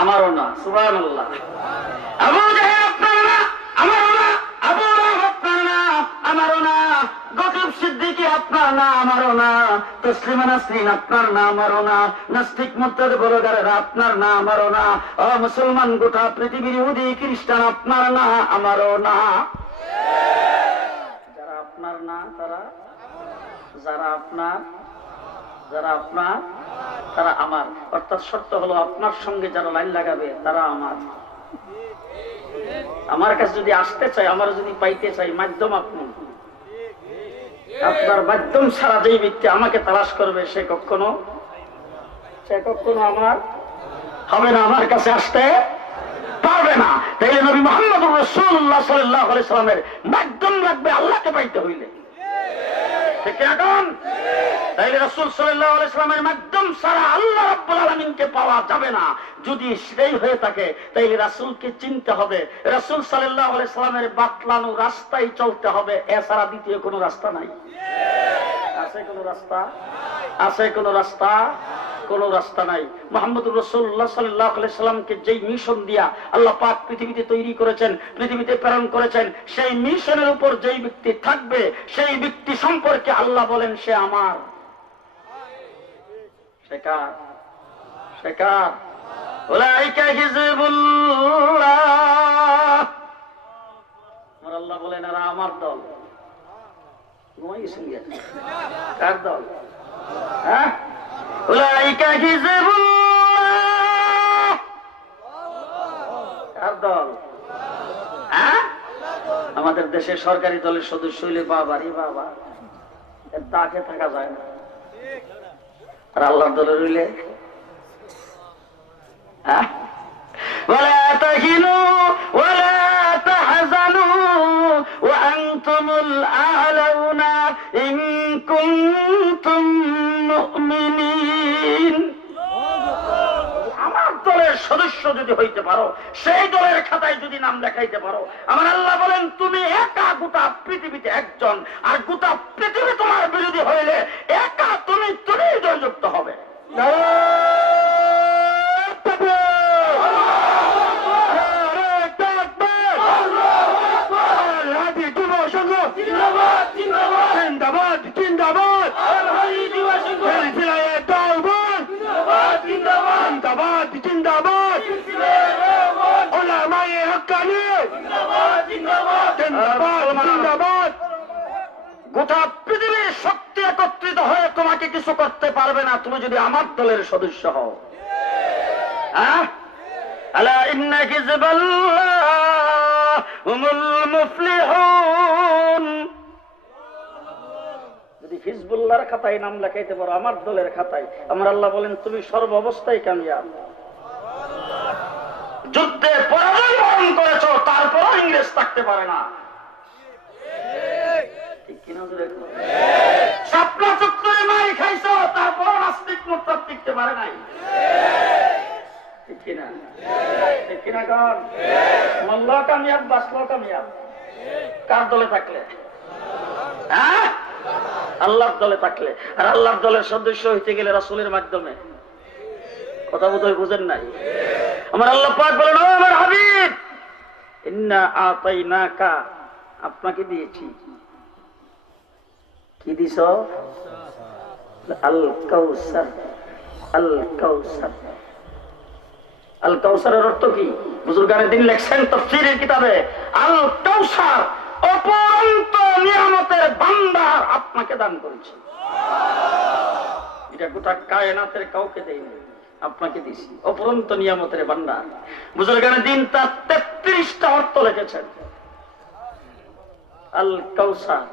আমারও না। সুবহানাল্লাহ। আবু জাহেল আপনার না, আমারও না। আবু লাহাব আপনার না, আমারও না। গজব সিদ্দিকী আপনার না, আমারও না। তসলিমা নাসরিন আপনার না, আমারও না। নাস্তিক মুরতাদ বলগারেরা আপনার না, আমারও না। ও মুসলমান, গোটা পৃথিবীর ইহুদি খ্রিস্টান আপনার না, আমারও না। যারা আপনার না তারা, যারা আপনার, যারা আপনার তারা আমার। অর্থাৎ শর্ত হলো, আপনার সঙ্গে যারা লাইন লাগাবে তারা আমার। আমার কাছে যদি আসতে চাই, আমার যদি পাইতে চাই, মাধ্যম আপনি। আপনার মাধ্যম ছাড়া যেই ব্যক্তি আমাকে তালাশ করবে সে কখনো আমার হবে না, আমার কাছে আসতে পারবে না। তাই নবী মুহাম্মদুর রাসূলুল্লাহ সাল্লাল্লাহু আলাইহি ওয়াসাল্লামের মাধ্যম লাগবে আল্লাহকে পাইতে হইলে। ঠিক এখন তাইলে রাসূল সাল্লাল্লাহু আলাইহি ওয়াসাল্লামের মাধ্যম ছাড়া আল্লাহ রাব্বুল আলামিনকে পাওয়া যাবে না। যদি সেই হয়ে থাকে তাইলে রাসূলকে চিনতে হবে, রাসূল সাল্লাল্লাহু আলাইহি ওয়াসাল্লামের বাতলানো রাস্তায় চলতে হবে, এছাড়া দ্বিতীয় কোনো রাস্তা নাই। আছে কোনো রাস্তা? আছে কোনো রাস্তা? কোন রাস্তা নাই। মুহাম্মদুর রাসূলুল্লাহ সাল্লাল্লাহু আলাইহি সাল্লামকে যেই মিশন দিয়া আল্লাহ পাক পৃথিবীতে তৈরি করেছেন, পৃথিবীতে প্রেরণ করেছেন, সেই মিশনের উপর যেই ব্যক্তি থাকবে সেই ব্যক্তি সম্পর্কে আল্লাহ বলেন সে আমার। সে কার? সে কার? উলাইকা হিজবুল্লাহ। আমার আল্লাহ বলেন এরা আমার দল। কার দল? হ্যাঁ, উলাইকা হিজবুল্লাহ। কার দল? হ্যাঁ, আমাদের দেশের সরকারি দলের সদস্য হইলে বাবা রে বাবা, এর দাগে থাকা যায় না। আর আল্লাহর দলের হইলে ولا تهنوا ولا تحزنوا وأنتم الأعلون إن كنتم مؤمنين। আমার দলের সদস্য যদি হইতে পারো, সেই দলের খাতায় যদি নাম লেখাইতে পারো, আমার আল্লাহ বলেন তুমি একা গোটা পৃথিবীতে একজন, আর গোটা পৃথিবী তোমার বিরোধী হইলে একা তুমি জয়যুক্ত হবে। জিন্দাবাদ জিন্দাবাদ জিন্দাবাদ জিন্দাবাদ উলামায়ে হক্কানি জিন্দাবাদ। গোটা পৃথিবীর শক্তি একত্রিত হয়ে তোমাকে কিছু করতে পারবে না তুমি যদি আমার দলের সদস্য হও। আলা ইন্না হিজবাল্লাহ হুমুল মুফলিহুন। যদি হিজবুল্লাহর খাতায় নাম লেখাইতে পারো, আমার দলের খাতায়, আমার আল্লাহ বলেন তুমি সর্ব অবস্থায় কামিয়াব। যুদ্ধে পরাজয় বরণ করেছ, তারপরও ইংরেজ থাকতে পারে না। শাপলা চত্বরে মাই খাইছ, তারপরও নাস্তিক মুরতাদ টিকতে পারে নাই। ঠিক কিনা? ঠিক কিনা? কারণ মল্ল কামিয়াব, বাসল কামিয়াব কার দলে থাকলে? হ্যাঁ, আল্লাহর দলে থাকলে। আর আল্লাহর দলের সদস্য হইতে গেলে রাসূলের মাধ্যমে। কথা বোধহয় বুঝেন নাই। আমার আল্লাহ পাক বলেন, ও আমার হাবিব, ইন্না আতাইনাকা, আপনাকে দিয়েছি। কি দিছ? আল কাউসার। আল কাউসার, আল কাউসারের অর্থ কি? বুজুর্গানে দিন লেখছেন তাফসীরের কিতাবে, আল কাউসার অপরন্ত নিয়ামতের ভান্ডার আপনাকে দান করেছি। এটা গোটা কায়নাতের কাউকে দেয়নি, আপনাকে দিছি। অপরন্ত নিয়ামতের ভান্ডার। বুজুর্গানে দিন তার 33টা অর্থ লিখেছেন। আল কাউসার,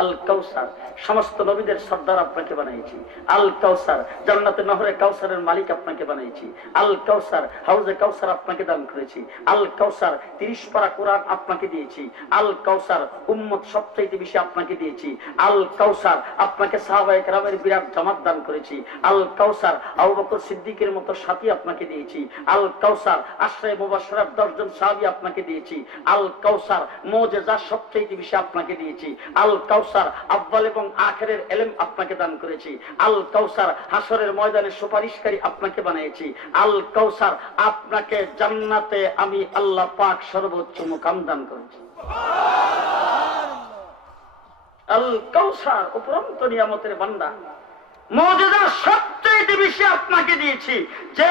আল কাউসার, সমস্ত নবীদের সর্দার আপনাকে বানিয়েছি। আল কাউসার, জান্নাতের নহরে কাউসারের মালিক আপনাকে বানিয়েছি। আল কাউসার, হাউজে কাউসার আপনাকে দান করেছি। আল কাউসার, 30 পারা কোরআন আপনাকে দিয়েছি। আল কাউসার, উম্মত সবচাইতে বেশি আপনাকে দিয়েছি। আল কাউসার, আপনাকে সাহাবায়ে কেরামের বিরাট জামাত দান করেছি। আল কাউসার, আবু বকর সিদ্দিকের মতো সাথী আপনাকে দিয়েছি। আল কাউসার, আশরায়ে মুবাশশারাত 10 জন সাহাবী আপনাকে দিয়েছি। আল কাউসার, মুজিজা সবচাইতে বেশি আপনাকে দিয়েছি। আল কাউসার, আব্বাল এবং আখেরের ইলম আপনাকে দান করেছি। আল কাউসার, হাসরের ময়দানে সুপারিশকারী আপনাকে বানিয়েছি। আল কাউসার, আপনাকে জান্নাতে আমি আল্লাহ পাক সর্বোচ্চ মুকাম দান করেছি। আল কাউসার, উপরন্ত নিয়ামতের ভান্ডার। মুজিজা সবচেয়ে বেশি আপনাকে দিয়েছি। যে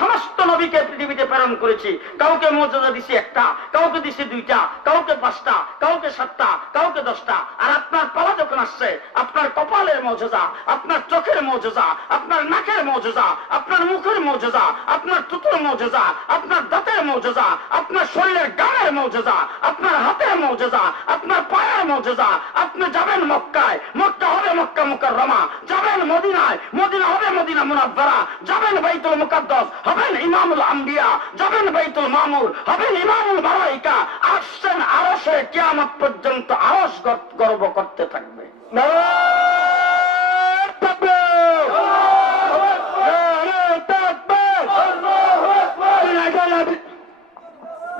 সমস্ত নবীকে পৃথিবীতে প্রেরণ করেছি, কাউকে মুজিজা দিছি একটা, কাউকে দিছি 2টা, কাউকে 5টা, কাউকে 7টা, কাউকে 10টা। আর আপনার পালা যখন আসছে, আপনার কপালের মুজিজা, আপনার চোখের মুজিজা, আপনার নাকের মুজিজা, আপনার মুখের মুজিজা, আপনার থুতুর মুজিজা, আপনার দাঁতের মুজিজা, আপনার শরীরের গায়ের মুজিজা, আপনার হাতের মুজিজা, আপনার পায়ের মুজিজা। আপনি যাবেন মক্কায়, মক্কা হবে মক্কা মুকাররমা। যাবেন মদিনায়, মদিনা হবে মদিনা মুনাব্বারা। যাবেন বাইতুল মুকাদ্দাস, হবেন ইমামুল আম্বিয়া। যাবেন বাইতুল মামুর, হবেন ইমামুল মালাইকা। আসছেন আরশে, কিয়ামত পর্যন্ত আরশ গর্ব করতে থাকবে।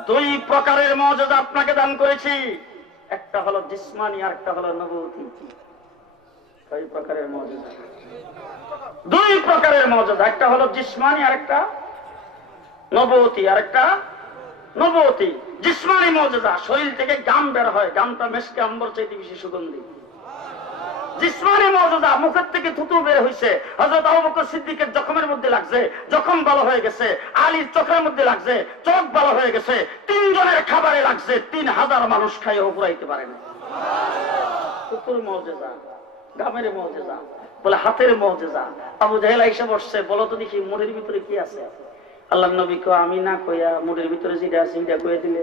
দুই প্রকারের মুজিজা আপনাকে দান করেছি। একটা হলো জিসমানি, আর একটা হলো নবুয়তি। দুই প্রকারের মুজিজা, দুই প্রকারের মুজিজা। একটা হলো জিসমানি, আর একটা নবুয়তি। আর একটা নবুয়তি, জিসমানি মুজিজা, শরীর থেকে গাম বের হয়, গামটা মেশকে আম্বর চাইতে বেশি সুগন্ধি। জিসমানি মুজিজা, মুখের থেকে থুতু বের হইছে। হযরত আবু বকর সিদ্দিকের জখমের মধ্যে লাগছে, জখম ভালো হয়ে গেছে। আলীর চোখের মধ্যে লাগছে, চোখ ভালো হয়ে গেছে। 3 জনের খাবারে লাগছে, 3000 মানুষ খাইও পুরাইতে পারে না। থুতুর মুজিজা, গামের মুজিজা, বলে হাতের মুজিজা। আবু জাহেল আইসা বসছে, বলো তো দেখি মুড়ির ভিতরে কি আছে। আল্লাহর নবী কো আমি না কইয়া মুড়ির ভিতরে যেটা আছে সেটা কইয়া দিলে।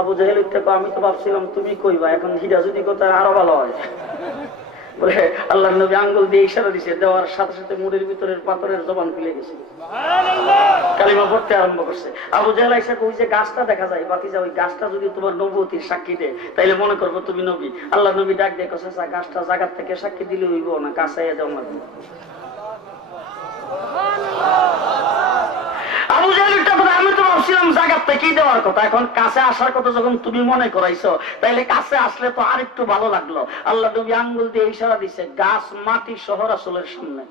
আবু জাহেল থেকে আমি তো ভাবছিলাম তুমি কইবা, এখন হিডা যদি কথা আরো ভালো হয়। বলে আল্লাহর নবী আঙ্গুল দিয়ে ইশারা দিছে, দেওয়ার সাথে সাথে মুড়ির ভিতরের পাথরের জবান খুলে গেছে, কালিমা পড়তে আরম্ভ করছে। আবু জাহেল আইসা কই যে গাছটা দেখা যায়, বাতিজা ওই গাছটা যদি তোমার নবুয়তির সাক্ষী দেয় তাইলে মনে করবো তুমি নবী। আল্লাহ নবী ডাক দিয়ে কইছে গাছটা জায়গার থেকে সাক্ষী দিলে হইব না, কাছে যাও না। আবু জাহেলের কথা আমি তো ভাবছিলাম জায়গার থেকেই দেওয়ার কথা, এখন কাছে আসার কথা যখন তুমি মনে করাইছো তাইলে কাছে আসলে তো আরেকটু ভালো লাগলো। আল্লাহ নবী আঙ্গুল দিয়ে ইশারা দিছে, গাছ মাটি সহ রাসূলের সামনে।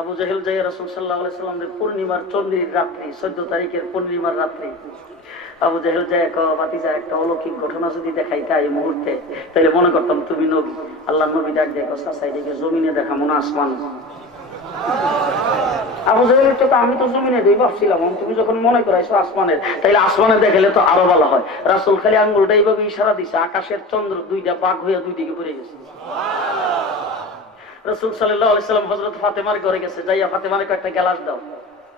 আবু জাহেল যাই রাসূল সাল্লাল্লাহু আলাইহি সাল্লামের পূর্ণিমার চন্দ্রীর রাত্রি, 14 তারিখের পূর্ণিমার রাত্রি। আবু জাহেল যায় ভাতিজা একটা অলৌকিক ঘটনা যদি দেখাইতা এই মুহূর্তে তাহলে মনে করতাম তুমি নবী। আল্লাহ নবী ডাক দেখো চাচা এদিকে জমিনে দেখা মনে আসমান। আবু জাহেলের তো আমি তো জমিনে দেই ভাবছিলাম, তুমি যখন মনে করাইছো আসমানের, তাইলে আসমানে দেখালে তো আরো ভালো হয়। রাসূল খালি আঙ্গুলটা এইভাবে ইশারা দিছে, আকাশের চন্দ্র 2টা ভাগ হয়ে 2 দিকে পড়ে গেছে। রাসূল সাল্লাল্লাহু আলাইহি সাল্লাম হযরত ফাতেমার ঘরে গেছে, যাইয়া ফাতেমারে একটা গ্লাস দাও।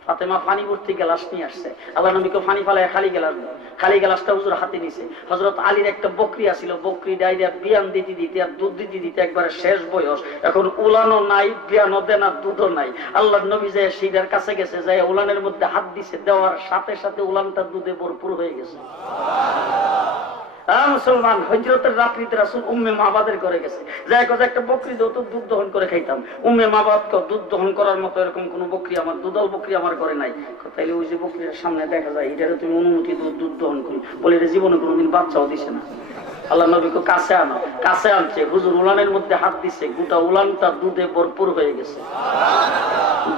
ফাতেমা পানি ভর্তি গ্লাস নিয়ে আসছে। আল্লাহ নবীকে পানি ফালায় খালি গ্লাস দাও। খালি গ্লাসটা হুজুর হাতে নিছে। হযরত আলীর একটা বকরি ছিল, বকরি ডাইরিয়া বিয়ান দিতে দিতে আর দুধ দিতে দিতে একবারে শেষ বয়স, এখন উলানো নাই, বিয়ানো দেন আর দুধও নাই। আল্লাহ নবী যায় সেইটার কাছে গেছে, যায় উলানের মধ্যে হাত দিছে, দেওয়ার সাথে সাথে উলানটা দুধে ভরপুর হয়ে গেছে। মুসলমান হিজরতের রাত্রিতে রাসূল উম্মে মাবাদের ঘরে গেছে, যাই কথা একটা বকরি দাও তো দুধ দহন করে খাইতাম। উম্মে মাবাদকে দুধ দহন করার মতো এরকম কোন বকরি আমার, দুধাল বকরি আমার ঘরে নাই। তাইলে ওই যে বকরির সামনে দেখা যায় এটারে তুমি অনুমতি দুধ দহন করি, বলে এটা জীবনে কোনোদিন বাচ্চাও দিছে না। আল্লাহ নবীকে কাছে আনো, কাছে আনছে, হুজুর উলানের মধ্যে হাত দিচ্ছে, গোটা উলানটা দুধে ভরপুর হয়ে গেছে।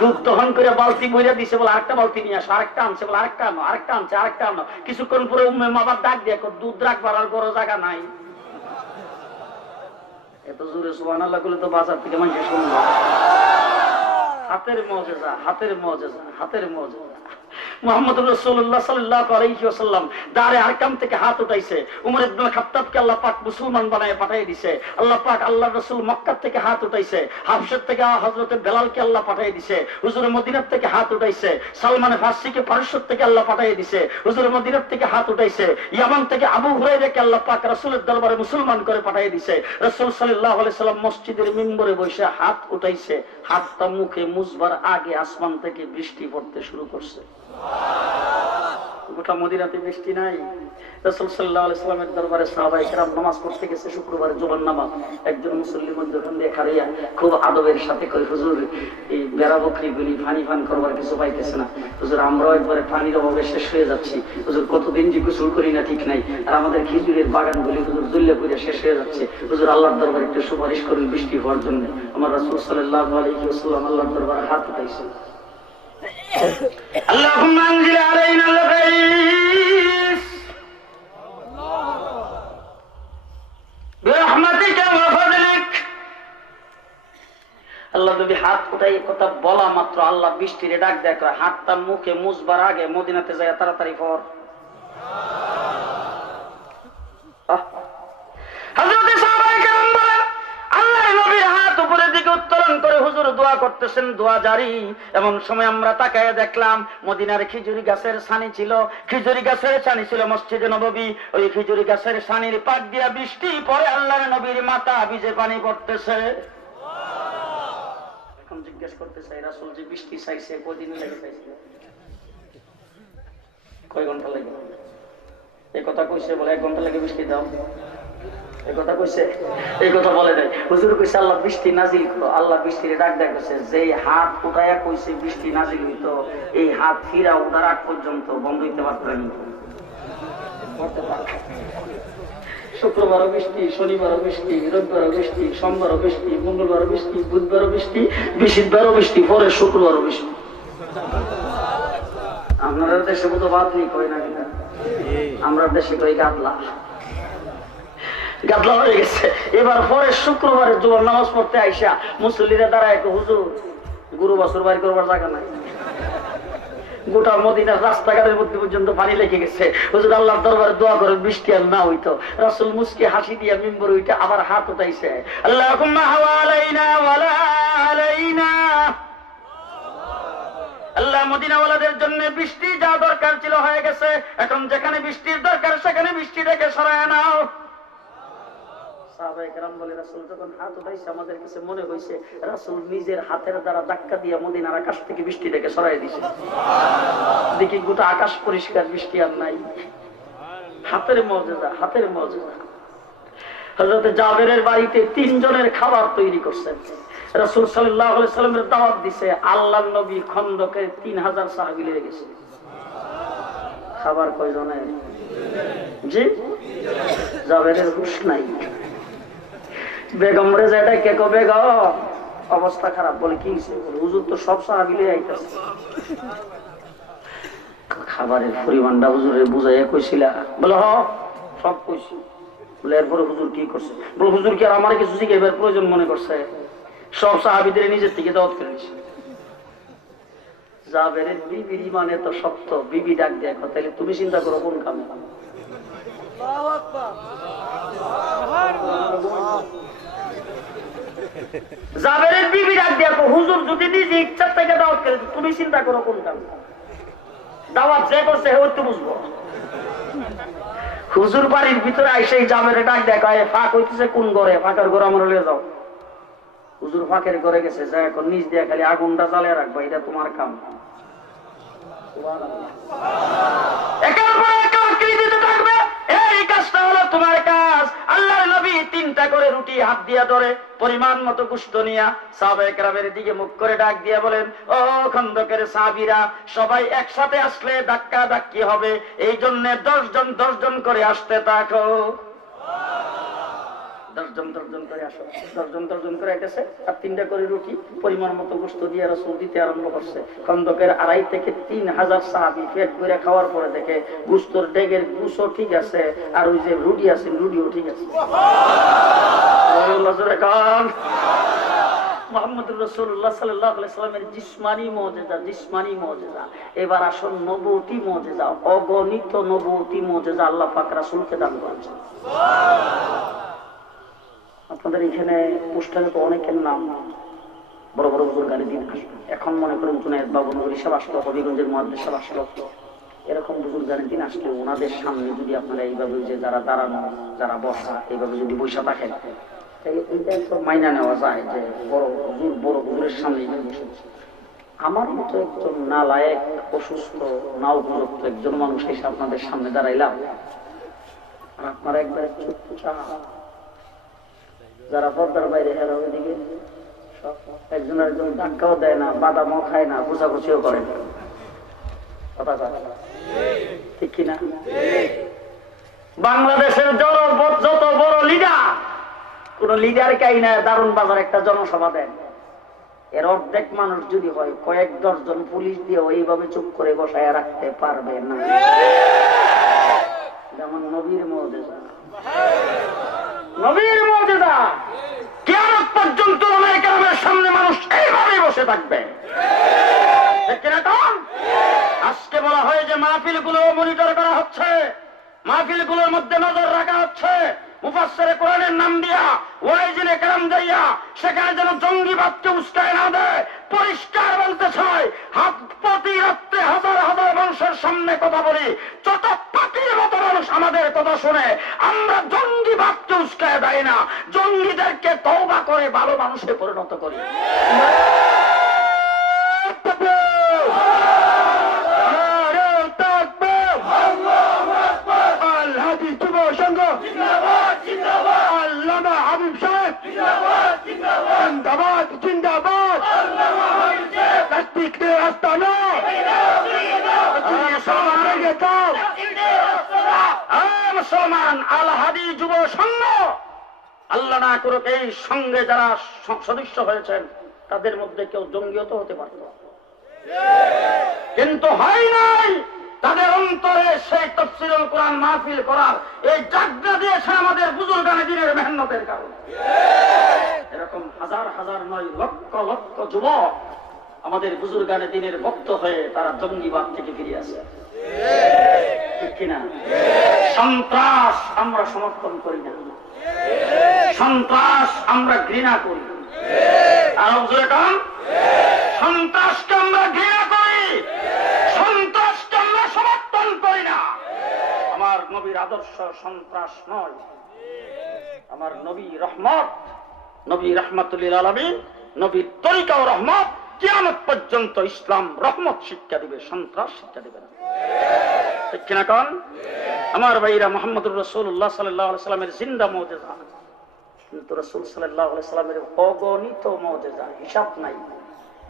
দুধ দহন করে বালতি বইরা দিছে, বলে আরেকটা বালতি নিয়ে আসো, আরেকটা আনছে, বলে আরেকটা আনো, আরেকটা আনছে, আরেকটা আনো। কিছুক্ষণ পরে উম্মে মাবাদ ডাক দিয়ে দুধ রাখবার আর বড় জায়গা নাই। এত জোরে সুবহানাল্লাহ বলে তো বাজার থেকে মানুষ শুনলো। হাতের মুজিজা, হাতের মুজিজা, হাতের মুজিজা। মুহাম্মদ রাসূলুল্লাহ সাল্লাল্লাহু আলাইহি ওয়াসাল্লাম দারে আরকাম থেকে হাত উঠাইছে, উমর ইবনে খাত্তাবকে আল্লাহ পাক মুসলমান বানায় পাঠিয়ে দিয়েছে, আল্লাহ পাক আল্লাহর রাসূল মক্কা থেকে হাত উঠাইছে, হাবশা থেকে হযরত বেলালকে আল্লাহ পাঠিয়ে দিয়েছে, হুজুর মদিনা থেকে হাত উঠাইছে, সালমান ফারসিকে পারস্য থেকে আল্লাহ পাঠিয়ে দিয়েছে, হুজুর মদিনা থেকে হাত উঠাইছে, ইয়ামান থেকে আবু হুরায়রাকে আল্লাহ পাক রাসূলের দরবারে মুসলমান করে পাঠিয়ে দিয়েছে। রাসূল সাল্লাল্লাহু আলাইহি সাল্লাম মসজিদের মিম্বরে বসে হাত উঠাইছে, হাতটা মুখে মুছবার আগে আসমান থেকে বৃষ্টি পড়তে শুরু করছে। গোটা মদিনাতে বৃষ্টি নাই। রাসূল সাল্লাল্লাহু আলাইহি ওয়াসাল্লামের দরবারে সাহাবায়ে কেরাম নামাজ পড়তে গেছে, শুক্রবার জুমার নামাজ। একজন মুসল্লি মধ্যখান দিয়ে খাড়িয়া খুব আদবের সাথে কই, হুজুর এই বেড়া বকরিগুলি পানি পান করবার কিছু পাইতেছে না হুজুর, আমরাও একবারে পানির অভাবে শেষ হয়ে যাচ্ছি হুজুর, কতদিন যে গোসল করি না ঠিক নাই, আর আমাদের খেজুরের বাগানগুলি হুজুর দুল্লে পড়ে শেষ হয়ে যাচ্ছে, হুজুর আল্লাহর দরবারে একটু সুপারিশ করুন বৃষ্টি হওয়ার জন্য। আমার রাসূল সাল্লাল্লাহু আলাইহি ওয়াসাল্লাম আল্লাহর দরবারে হাত উঠাইছে, আল্লাহুম্মা আনজিল আলাইনা আল-গাইস বিরহমাতিকা ওয়া ফাদলিক। আল্লাহ নবী হাত উঠাই কথা বলা মাত্র আল্লাহ বৃষ্টির ডাক দেয়, হাতটা মুখে মুছবার আগে মদিনাতে যায় তাড়াতাড়ি পর। হযরত সাহাবায়ে কেরাম বলেন, আল্লাহর নবীর হাত উপরের দিকে উত্তোলন করে হুজুর দোয়া করতেছেন, দোয়া জারি। এমন সময় আমরা তাকায় দেখলাম মদিনার খেজুরি গাছের ছানি ছিল, খেজুরি গাছের ছানি ছিল মসজিদে নববী, ওই খেজুরি গাছের ছানির পাক দিয়া বৃষ্টি পরে আল্লাহর নবীর মাথা ভিজে পানি পড়তেছে। এখন জিজ্ঞেস করতে চাই, রাসূল যে বৃষ্টি চাইছে কয়দিন লাগে চাইছে, কয় ঘন্টা লাগে? এই কথা কইছে বলে 1 ঘন্টা লাগে বৃষ্টি দাও, এই কথা কইছে? এই কথা বলে নাই। হুজুর কইছে আল্লাহ বৃষ্টি নাজিল করো, আল্লাহ বৃষ্টির ডাক দেয়া কইছে, যে হাত উঠায়া কইছে বৃষ্টি নাজিল হইতো, এই হাত ফিরা উঠার আগ পর্যন্ত বন্ধ হইতে পারতেন। শুক্রবারও বৃষ্টি, শনিবারও বৃষ্টি, রবিবারও বৃষ্টি, সোমবারও বৃষ্টি, মঙ্গলবারও বৃষ্টি, বুধবারও বৃষ্টি, বৃহস্পতিবারও বৃষ্টি, পরে শুক্রবারও বৃষ্টি। আপনারা দেশে মতো বাদ নেই কই না, আমরা দেশে কই গাদলা, গাদলা হয়ে গেছে। এবার পরে শুক্রবারে জোহর নামাজ পড়তে আইসা মুসল্লিরা দাঁড়ায়, হুজুর গরু বাছুর বাড়ি করবার জায়গা নাই, গোটা মদিনার রাস্তাঘাটের মধ্যে পর্যন্ত পানি লেগে গেছে, হুজুর আল্লাহর দরবারে দোয়া করে বৃষ্টি আর না হইতো। রাসূল মুস্কি হাসি দিয়া মিম্বর উঠে আবার হাত উঠাইছে, আল্লাহুম্মা হাওয়ালাইনা ওয়ালা আলাইনা। আল্লাহ মদিনাওয়ালাদের জন্য বৃষ্টি যা দরকার ছিল হয়ে গেছে, এখন যেখানে বৃষ্টির দরকার সেখানে বৃষ্টি রেখে সরায় নাও। সাহাবায়ে কেরাম বলে, রাসূল যখন হাত উঠাইছে আমাদের কাছে মনে হইছে রাসূল নিজের হাতের দ্বারা ধাক্কা দিয়ে মদিনার আকাশ থেকে বৃষ্টি রেখে সরাই দিয়েছে। দেখি গোটা আকাশ পরিষ্কার, বৃষ্টি আর নাই। হাতের মুজিজা, হাতের মুজিজা। হযরত জাবেরের বাড়িতে 3 জনের খাবার তৈরি করছেন, রাসূল সাল্লাল্লাহু আলাইহি সাল্লামের দাওয়াত দিছে, আল্লাহর নবী খন্দকে 3000 সাহাবী নিয়ে গেছে। খাবার কয়জনের? জি, জাবেরের হুঁশ নাই। বেগম রে যেটা কে কবে গো অবস্থা খারাপ, বলে কি হুজুর তো সব সাহাবী নিয়ে আইতাছে। খাবারের পরিমাণটা হুজুরে বুঝাইয়া কইছিলা? বলে হ সব কইছি। বলে এরপরে হুজুর কি করছে? বলে হুজুর কি আর আমার কিছু শিখাইবার প্রয়োজন মনে করছে? সব সাহাবীদের নিজের থেকে দাওয়াত করে দিয়েছে। জাবেরের বিবির ইমান এত শক্ত, বিবি ডাক দেয়, তাহলে তুমি চিন্তা করো কোন কামে। জাবেরের বিবি ডাক দেয়, হুজুর যদি নিজে ইচ্ছা থেকে দাওয়াত করে, তুমি চিন্তা করো কোন কামে। দাওয়াত যে করছে হে তো বুঝবো। হুজুর বাড়ির ভিতরে আইসেই জাবেরে ডাক দেয়, ফাঁক হইতেছে কোন ঘরে? ফাঁকের ঘরে আমার লিয়ে যাও। হুজুর ফাঁকের ঘরে গেছে, যা এখন নিচ দিয়ে খালি আগুনটা জ্বালিয়ে রাখবা, এটা তোমার কাম। এই কাজটা হলো তোমার কাজ। আল্লাহর নবী 3টা করে রুটি হাত দিয়া ধরে পরিমাণ মতো গোশত নিয়া সাহাবায়ে কেরামের দিকে মুখ করে ডাক দিয়া বলেন, ও খন্দকের সাহাবীরা, সবাই একসাথে আসলে ধাক্কা ধাক্কি হবে, এই জন্য 10 জন করে আসতে থাকো। 10 জন করে আসো, 10 জন করে আইতেছে, আর 3টা করে রুটি পরিমাণ মতো গোশত দিয়ে রাসূল দিতে আরম্ভ করছে। খন্দকের 2.5 থেকে 3000 সাহাবী পেট করে খাওয়ার পরে দেখে গোশতর ডেগের গুছও ঠিক আছে, আর ওই যে রুটি আছে রুটিও ঠিক আছে। মুহাম্মদুর রাসূলুল্লাহ সাল্লাল্লাহু আলাইহি ওয়াসাল্লামের জিসমানি মুজিজা। এবার আসল নবুয়তি মুজিজা, অগণিত নবুয়তি মুজিজা আল্লাহ পাক রাসূলকে দান করেছেন। আপনাদের এখানে পোস্টারে তো অনেকের নাম, বড় বড় বুজুর্গানি দিন আসবে। এখন মনে করেন জুনায়েদ বাবু নগরী সাহেব আসলো, হবিগঞ্জের মুহাদ্দিস সাহেব আসলো, এরকম বুজুর্গানি দিন আসলে ওনাদের সামনে যদি আপনারা এইভাবে যে যারা দাঁড়ানো, যারা বসা, এইভাবে যদি বসে থাকেন, এইটা তো মাইনা নেওয়া যায় যে বড় হুজুরের সামনে বসে। আমার মতো একজন নালায়েক, অসুস্থ, না উপযুক্ত একজন মানুষ এসে আপনাদের সামনে দাঁড়াইলাম, আর আপনারা একবার যারা পর্দার বাইরে হেরা ওইদিকে একজন একজন ধাক্কাও দেয় না, বাদামও খায় না, বোঝাবুঝিও করে না। ঠিক কিনা? বাংলাদেশের যত বড় লিডার, কোন লিডার কাই না দারুণ বাজার একটা জনসভা দেন, এর অর্ধেক মানুষ যদি হয় কয়েক দশজন পুলিশ দিয়ে এইভাবে চুপ করে বসায় রাখতে পারবে না। যেমন নবীর মুজিজা, নবীর মুজিজা কিয়ামত পর্যন্ত ওলামায়ে কেরামের সামনে মানুষ এইভাবেই বসে থাকবে। ঠিক কিনা? আজকে বলা হয় যে মাহফিলগুলো মনিটর করা হচ্ছে, মাহফিলগুলোর মধ্যে নজর রাখা হচ্ছে, মুফাসসিরে কোরআনের নাম দিয়া, ওয়াইজিনে কেরাম দিয়া সেখানে যেন জঙ্গিবাদকে উস্কায় না দেয়। পরিষ্কার বলতে চাই, প্রতি রাত্রে হাজার হাজার মানুষের সামনে কথা বলি, যত পাখির মতো মানুষ আমাদের কথা শুনে, আমরা জঙ্গিবাদকে উস্কায় দেয় না, জঙ্গিদেরকে তওবা করে ভালো মানুষে পরিণত করি। মুসলমান আল হাদি যুব সংঘ, আল্লাহ না করুক এই সঙ্গে যারা সদস্য হয়েছেন তাদের মধ্যে কেউ জঙ্গিও হতে পারত, কিন্তু হয় নাই। তাদের অন্তরে সেই তাফসীরুল কোরআন মাহফিল করার এই জায়গা দিয়েছে আমাদের বুজুর্গানে দিনের মেহনতের কারণে। এরকম হাজার হাজার নয়, লক্ষ লক্ষ যুবক আমাদের বুজুর্গানে দিনের ভক্ত হয়ে তারা জঙ্গিবাদ থেকে ফিরে আসে। ঠিক কিনা? সন্ত্রাস আমরা সমর্থন করি না, সন্ত্রাস আমরা ঘৃণা করি। আর সন্ত্রাসকে আমরা ঘৃণা করি, সন্ত্রাসকে আমরা সমর্থন করি না। আমার নবীর আদর্শ সন্ত্রাস নয়, আমার নবী রহমত, নবী রহমাতুল লিল আলামিন, নবীর তরিকা ও রহমত। কিয়ামত পর্যন্ত ইসলাম রহমত শিক্ষা দিবে, সন্ত্রাস শিক্ষা দিবে না। ঠিক কিনা কোন? আমার ভাইরা, মুহাম্মদুর রাসূলুল্লাহ সাল্লাল্লাহু আলাইহি ওয়াসাল্লামের জিন্দা মুজিজা, কিন্তু রাসূল সাল্লাল্লাহু আলাইহি ওয়াসাল্লামের অগণিত মুজিজা, হিসাব নাই।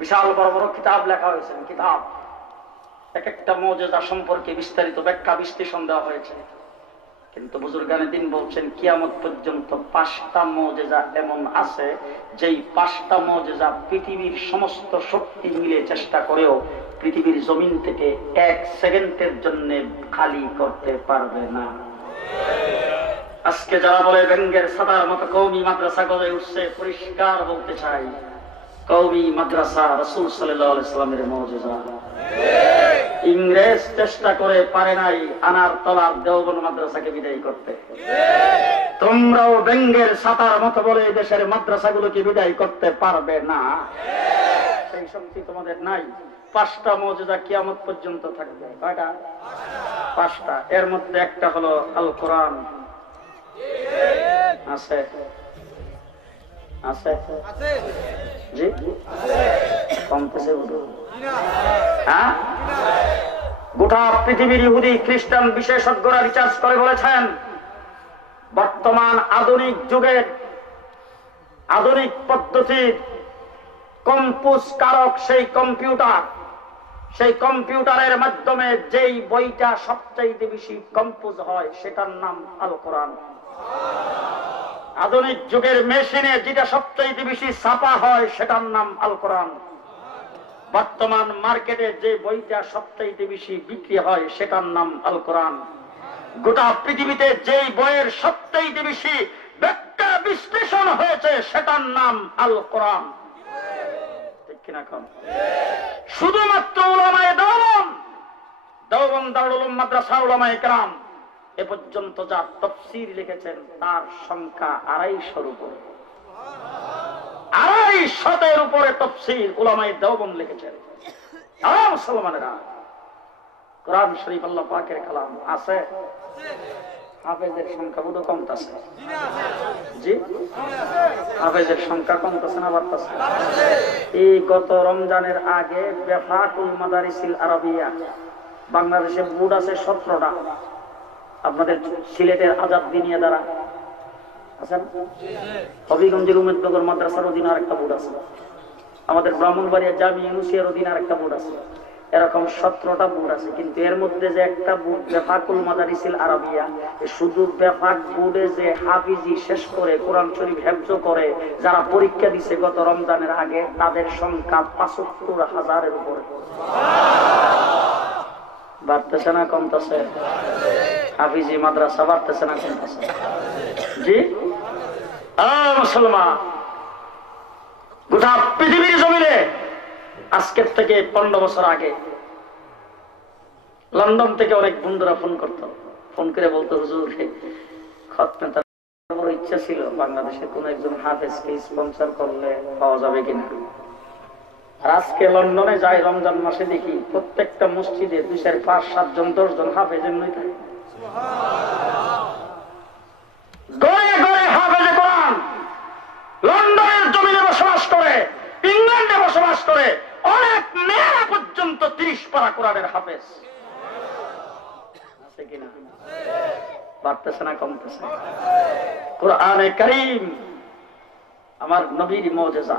বিশাল বড় বড় কিতাব লেখা হয়েছে, কিতাব এক একটা মুজিজা সম্পর্কে বিস্তারিত ব্যাখ্যা বিশ্লেষণ দেওয়া হয়েছে। কিন্তু বুজুর্গানে দিন বলছেন কিয়ামত পর্যন্ত 5টা মুজিজা এমন আছে যেই 5টা মুজিজা পৃথিবীর সমস্ত শক্তি মিলে চেষ্টা করেও পৃথিবীর জমিন থেকে 1 সেকেন্ডের জন্য খালি করতে পারবে না। আজকে যারা বলে ব্যঙ্গের সাদার মতো কওমি মাদ্রাসা গড়ে উঠছে, পরিষ্কার বলতে চাই, কওমি মাদ্রাসা রাসূল সাল্লাল্লাহু আলাইহি ওয়াসাল্লামের মুজিজা। ইংরেজ চেষ্টা করে পারে নাই আনার তলার দেওবন্দ মাদ্রাসাকে বিদায় করতে। তোমরাও ব্যঙ্গের সাতার মতো বলে দেশের মাদ্রাসাগুলোকে বিদায় করতে পারবে না, সেই শক্তি তোমাদের নাই। 5টা মুজিজা কিয়ামত পর্যন্ত থাকবে। কয়টা? 5টা। এর মধ্যে একটা হলো আল কোরআন। আছে আছে জি কমতেছে হ্যাঁ। গোটা পৃথিবীর ইহুদি খ্রিস্টান বিশেষজ্ঞরা রিসার্চ করে বলেছেন, বর্তমান আধুনিক যুগের আধুনিক পদ্ধতির কম্পোজ কারক সেই কম্পিউটার, সেই কম্পিউটারের মাধ্যমে যেই বইটা সবচাইতে বেশি কম্পোজ হয় সেটার নাম আল কোরআন। আধুনিক যুগের মেশিনে যেটা সবচাইতে বেশি ছাপা হয় সেটার নাম আল কোরআন। বর্তমান মার্কেটে যে বইটা সবচাইতে বেশি বিক্রি হয় সেটার নাম আল কোরআন। গোটা পৃথিবীতে যেই বইয়ের সবচাইতে বেশি ব্যাখ্যা বিশ্লেষণ হয়েছে সেটার নাম আল কোরআন। ঠিক কিনা কম? শুধুমাত্র উলামায়ে দেওবন্দ দারুল উলুম মাদ্রাসা উলামায়ে কেরাম এ পর্যন্ত যা তাফসীর লিখেছেন তার সংখ্যা 250-এর উপরে। 250-এর উপরে তাফসীর উলামায়ে দেওবন্দ লিখেছেন। মুসলমানেরা, কোরআন শরীফ আল্লাহ পাকের কালাম আছে, হাফেজের সংখ্যা বুধ কমতেছে। জি, হাফেজের সংখ্যা কমতেছে না বাড়তেছে? এই গত রমজানের আগে বেফাকুল মাদারিসিল আরাবিয়া বাংলাদেশে বুট আছে 17টা। আপনাদের সিলেটের আজাদ দিনিয়া দ্বারা আছেন, হবিগঞ্জের উমেদনগর মাদ্রাসার অধীনে আরেকটা বুট আছে, আমাদের ব্রাহ্মণবাড়িয়া জামিয়া ইউনুসিয়ার অধীনে আরেকটা বুট আছে। এরকম 17টা বুট আছে, কিন্তু এর মধ্যে যে একটা বুট বেফাকুল মাদারিসিল আরাবিয়া, শুধু বেফাক বুটে যে হাফিজি শেষ করে কোরআন শরীফ হেফজ করে যারা পরীক্ষা দিছে গত রমজানের আগে, তাদের সংখ্যা 75,000-এর উপরে। বাড়তেছে না কমতেছে? হাফিজি মাদ্রাসা বাড়তেছে না কমতেছে? জি মুসলমান, গোটা পৃথিবীর জমিনে আজকের থেকে 15 বছর আগে লন্ডন থেকে অনেক বন্ধুরা ফোন করতো, ফোন করে বলতো, হুজুর খতমে তার ইচ্ছা ছিল বাংলাদেশে কোন একজন হাফেজকে স্পন্সর করলে পাওয়া যাবে কিনা। আর আজকে লন্ডনে যাই, রমজান মাসে দেখি প্রত্যেকটা মসজিদে 2, 4, 5, 7 জন 10 জন হাফেজের নই থাকে। গড়ে গড়ে হাফেজে কোরআন লন্ডনের জমিনে বসবাস করে, ইংল্যান্ডে বসবাস করে, অনেক মেয়েরা পর্যন্ত 30 পারা কোরআনের হাফেজ আছে কিনা? বাড়তেছে না কমতেছে? কোরআনে কারীম আমার নবীর মুজিজা,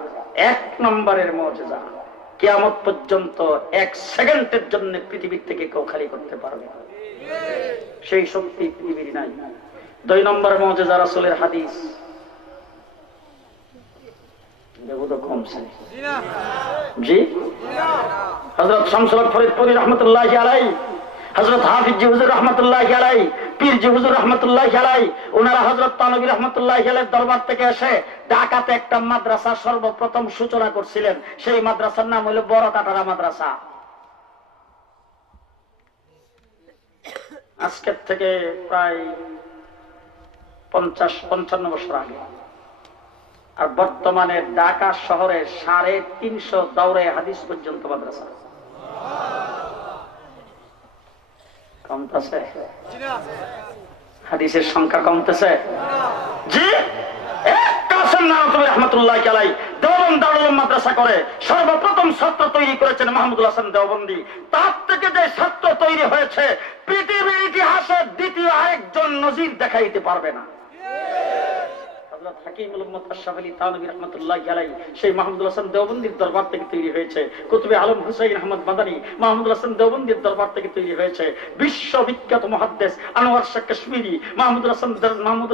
1 নম্বরের মুজিজা। কিয়ামত পর্যন্ত 1 সেকেন্ডের জন্য পৃথিবীর থেকে কেউ খালি করতে পারবে না, সেই শক্তি পৃথিবীর নাই। 2 নম্বর মুজিজা রাসূলের হাদিস। কমছে জি, হযরত শামসুল হক ফরিদপুরি রাহমাতুল্লাহি আলাইহি, হযরত হাফিজ জি হুজুর রাহমাতুল্লাহি আলাইহি, পীর জি হুজুর রাহমাতুল্লাহি আলাইহি, ওনারা হযরত তানভী রাহমাতুল্লাহি আলাইহির দরবার থেকে এসে ঢাকাতে একটা মাদ্রাসা সর্বপ্রথম সূচনা করছিলেন। সেই মাদ্রাসার নাম হলো বড় কাটারা মাদ্রাসা। আজকের থেকে প্রায় 50-55 বছর আগে। আর বর্তমানে ঢাকা শহরে 350 দাওরে হাদিস পর্যন্ত মাদ্রাসা। কমতেছে? হাদিসের সংখ্যা কমতেছে? জি, রহমতুল্লাহ আলাইহি দেওবন্দ দারুল উলুম মাদ্রাসা করে সর্বপ্রথম ছাত্র তৈরি করেছেন মাহমুদুল হাসান দেওবন্দি। তার থেকে যে ছাত্র তৈরি হয়েছে পৃথিবীর ইতিহাসে দ্বিতীয় আরেকজন নজির দেখাইতে পারবে না। হযরত হাকিমুল উম্মত আশরাফ আলী থানভী রাহমাতুল্লাহি আলাইহি সেই মাহমুদুল হাসান দেওবন্দির দরবার থেকে তৈরি হয়েছে। কুতুবে আলম হুসাইন আহমদ মাদানী মাহমুদুল হাসান দেওবন্দির দরবার থেকে তৈরি হয়েছে। বিশ্ববিখ্যাত মুহাদ্দিস আনোয়ার শাহ কাশ্মীরি মাহমুদুল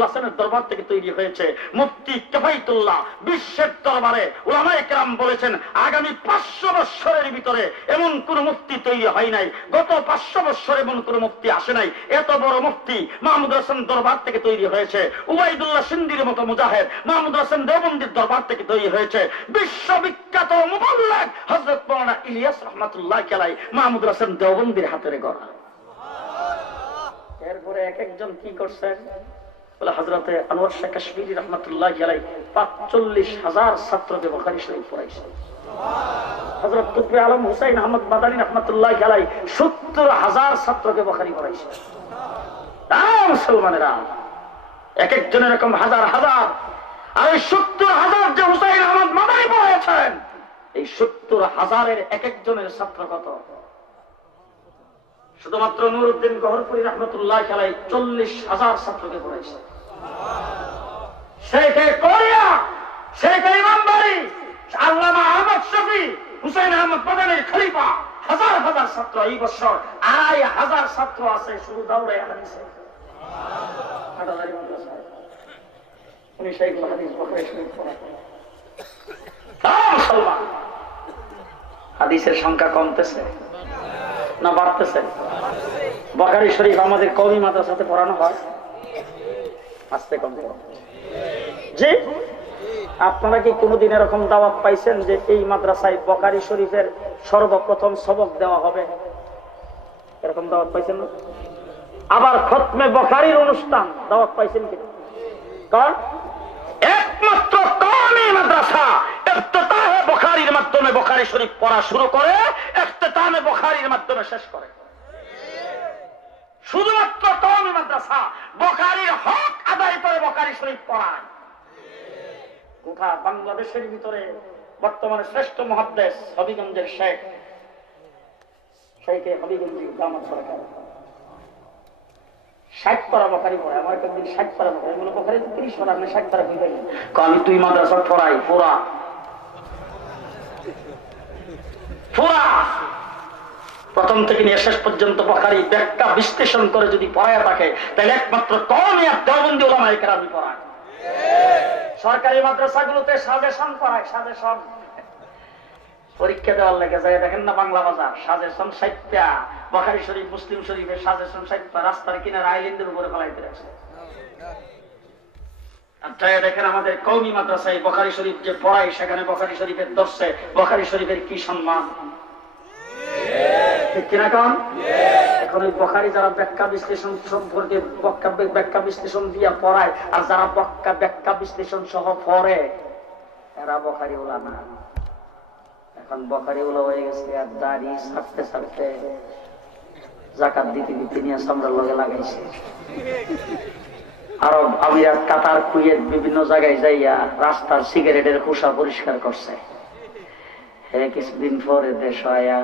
হাসানের দরবার থেকে তৈরি হয়েছে। মুফতি কিফায়াতুল্লাহ বিশ্বের দরবারে উলামায়ে কেরাম বলেছেন আগামী 500 বছরের ভিতরে এমন কোন মুফতি তৈরি হয় নাই, গত 500 বছর এমন কোন মুফতি আসে নাই। এত বড় মুফতি মাহমুদুল হাসান দরবার থেকে তৈরি হয়েছে। উবাইদুল্লাহ সিন্দির মতো মুজাহিদ মাহমুদুল হাসান দেওবন্দির দরবার থেকে তৈরি হয়েছে। বিশ্ববিখ্যাত মুবাল্লিগ হযরত মাওলানা ইলিয়াস রাহমাতুল্লাহি আলাইহি মাহমুদুল হাসান দেওবন্দির হাতের গড়া। এরপরে এক একজন কি করছেন বলে হযরতে আনোয়ার শাহ কাশ্মীরি রাহমাতুল্লাহি আলাইহি ৪৫,০০০ ছাত্রকে বুখারী শরীফ পড়াইছেন। হযরত কুতুবে আলম হুসাইন আহমদ মাদানী রাহমাতুল্লাহি আলাইহি ৭০,০০০ ছাত্রকে বুখারী পড়াইছেন। মুসলমানেরা, এক একজনের এরকম হাজার হাজার, আর এই ৭০,০০০ যে হুসাইন আহমদ মাদানী পড়াইছেন, এই ৭০,০০০-এর এক একজনের ছাত্র কত? শুধুমাত্র নুরউদ্দিন গহরপুরী রাহমাতুল্লাহি আলাইহি ৪০,০০০ ছাত্রকে পড়াইছে। শেখে কোরিয়া, শেখে ইমামবাড়ি, আল্লামা আহমদ শফি, হুসাইন আহমদ মাদানীর খলিফা, হাজার হাজার ছাত্র। এই বছর ২৫০০ ছাত্র আছে শুধু দাওরায়ে হাদিসে। উনি শাইখুল হাদিস বুখারী শরীফ পড়ান। মুসলমান, হাদিসের সংখ্যা কমতেছে না বাড়তেছে? বুখারী শরীফ আমাদের কওমি মাদ্রাসাতে পড়ানো হয়, আস্তে কমতে। জি, আপনারা কি কোনোদিন এরকম দাওয়াত পাইছেন যে এই মাদ্রাসায় বুখারী শরীফের সর্বপ্রথম সবক দেওয়া হবে? এরকম দাওয়াত পাইছেন না? আবার খতমে বুখারীর অনুষ্ঠান দাওয়াত পাইছেন কি? কারণ একমাত্র কওমি মাদ্রাসা ইফতিতাহে বুখারীর মাধ্যমে বুখারী শরীফ পড়া শুরু করে, ইফতিতামে বুখারীর মাধ্যমে শেষ করে। শুধুমাত্র কওমি মাদ্রাসা বুখারীর হক আদায় করে বুখারী শরীফ পড়ায়। গোটা বাংলাদেশের ভিতরে বর্তমানে শ্রেষ্ঠ মুহাদ্দিস হবিগঞ্জের শেখ হবিগঞ্জি দামাত সরকার 60 পারা বুখারী পড়ে। আমার একদিন 60 পারা বুখারী, এগুলো বুখারী 30 পারা, আমি 60 পারা কই পাই? আমি তুই মাদ্রাসা পড়াই পুরা প্রথম থেকে নিয়ে শেষ পর্যন্ত বুখারী ব্যাখ্যা বিশ্লেষণ করে যদি পড়ায় থাকে, তাহলে একমাত্র কওমি আর দেওবন্দি উলামায়ে কেরাম পড়ায়। সরকারি মাদ্রাসাগুলোতে সাজেশন পড়ায়, সাজেশন। পরীক্ষা দেওয়ার লেগে যায়, দেখেন না বাংলা বাজার সাজেশন 60টা, বুখারী শরীফ মুসলিম শরীফের সাজেশন 60টা, রাস্তার কিনারে আইল্যান্ডের উপরে ফেলাইতে রাখছে। দেখেন আমাদের কওমি মাদ্রাসায় বুখারী শরীফ যে পড়ায়, সেখানে বুখারী শরীফের দর্শে বুখারী শরীফের কি সম্মান, ঠিক কিনা? কারণ এখন ওই বুখারী যারা ব্যাখ্যা বিশ্লেষণ সম্পর্কে ব্যাখ্যা বিশ্লেষণ দিয়া পড়ায়, আর যারা ব্যাখ্যা বিশ্লেষণ সহ পড়ে, এরা বুখারী উলামা। এখন বুখারী উলামা হয়ে গেছে আর দাড়ি ছাড়তে ছাড়তে যাকাত দিতে দিতে নিয়ে সামনের লগে লাগাইছে। আরব আমিরাত, কাতার, কুয়েত বিভিন্ন জায়গায় যাইয়া রাস্তার সিগারেটের খোসা পরিষ্কার করছে। কিছুদিন পরে দেশ আয়া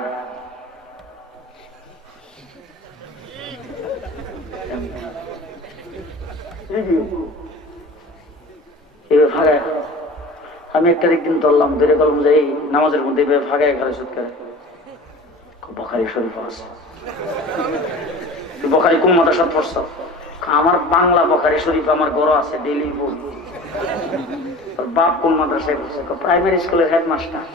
আমি একটা একদিন ধরলাম, ধরে বললাম যে এই নামাজের মধ্যে ফাঁকায় ঘরে সুদ করে বুখারী শরীফ আছে। বুখারী কোন মাদ্রাসা পড়ছ? আমার বাংলা বুখারী শরীফ আমার ঘর আছে, ডেইলি পড়ি। তোর বাপ কোন মাদ্রাসায় পড়ছে? প্রাইমারি স্কুলের হেডমাস্টার।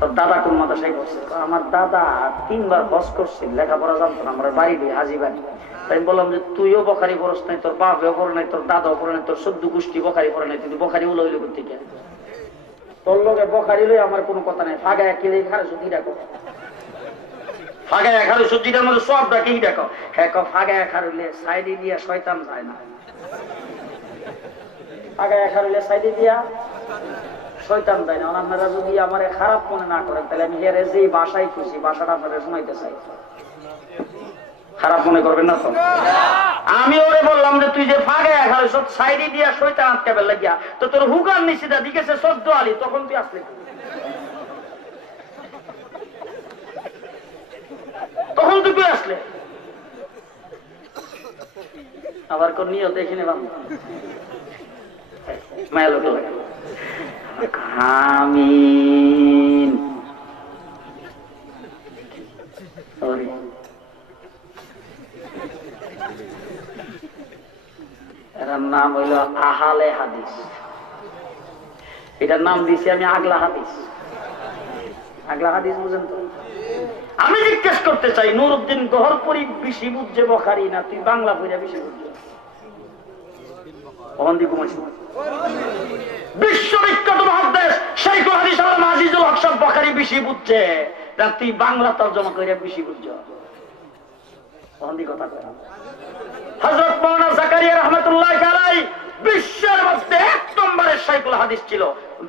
তোর দাদা কোন মাদ্রাসায় পড়ছে? আমার দাদা 3 বার হজ করছে, লেখাপড়া জানতো না, আমার বাড়ি দিয়ে হাজি বাড়ি। তাই বললাম যে তুইও বুখারী পড়ছ নাই, তোর বাপও পড়ে নাই, তোর দাদাও পড়ে নাই, তোর 14 গোষ্ঠী বুখারী পড়ে নাই, তুই বুখারী উলো হইলো কোথেকে? তোর লগে বুখারী লই আমার কোনো কথা নাই। ফাগায় কিলে খারে সুদি ডাকো, ফাগায় খারে সুদিটার মধ্যে সব ডাকেই ডাকো। হ্যাঁ, ফাগায় খারুলে সাইডে দিয়া শয়তান যায় না। ফাগায় খারুলে সাইডে দিয়া শয়তান যায় না। আপনারা যদি আমার খারাপ মনে না করেন, তাহলে আমি হেরে যে বাসায় খুশি বাসাটা আপনাদের শোনাইতে চাই। খারাপ মনে করবেন না তো? আমি ওরে বললাম যে তুই যে ফাগায় খারুস সাইডে দিয়া শয়তান আটকাবে লাগিয়া, তো তোর হুগান নিশিদা দিকেছে 14 আলী, তখন তুই আসলি, তখন তুই আসলে আবার কোন নিয়ত এখানে মায়া লোক আমিন। এটার নাম হইল আহালে হাদিস। এটার নাম দিছি আমি আগলা হাদিস। আগলা হাদিস বুঝেন তো? আমি জিজ্ঞেস করতে চাই, নুরউদ্দিন গহরপুরি বেশি বুঝছে বুখারী না তুই বাংলা পড়া বেশি বুঝছো? বিশ্ববিখ্যাত মুহাদ্দিস শাইখুল হাদিস আল্লামা আজিজুল হক সাহেব বুখারী বেশি বুঝছে না তুই বাংলা তরজমা করে বেশি বুঝছো? কথা কয় হযরত মাওলানা জাকারিয়া রাহমাতুল্লাহি আলাইহি বিশ্বের মধ্যে 1 নম্বরের শাইখুল হাদিস ছিল,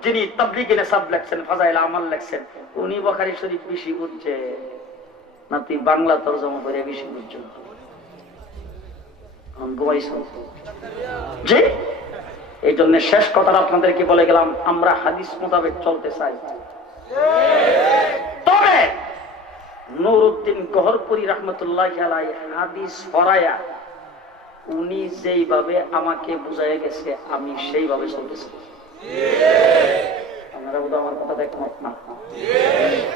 যিনি তাবলীগে নিসাব লেখছেন, ফাজাইল আমাল লেখছেন। উনি বুখারী শরীফ বেশি বুঝছে না তুই বাংলা তরজমা করে বেশি বুঝছো? জি, এই জন্য শেষ কথাটা আপনাদেরকে বলে গেলাম, আমরা হাদিস মোতাবেক চলতে চাই। তবে নুরউদ্দিন গহরপুরি রাহমাতুল্লাহি আলাইহি হাদিস পড়ায়া উনি যেইভাবে আমাকে বুঝাই গেছে আমি সেইভাবে চলতেছি। আপনারা বোধহয় আমার কথা একমত না?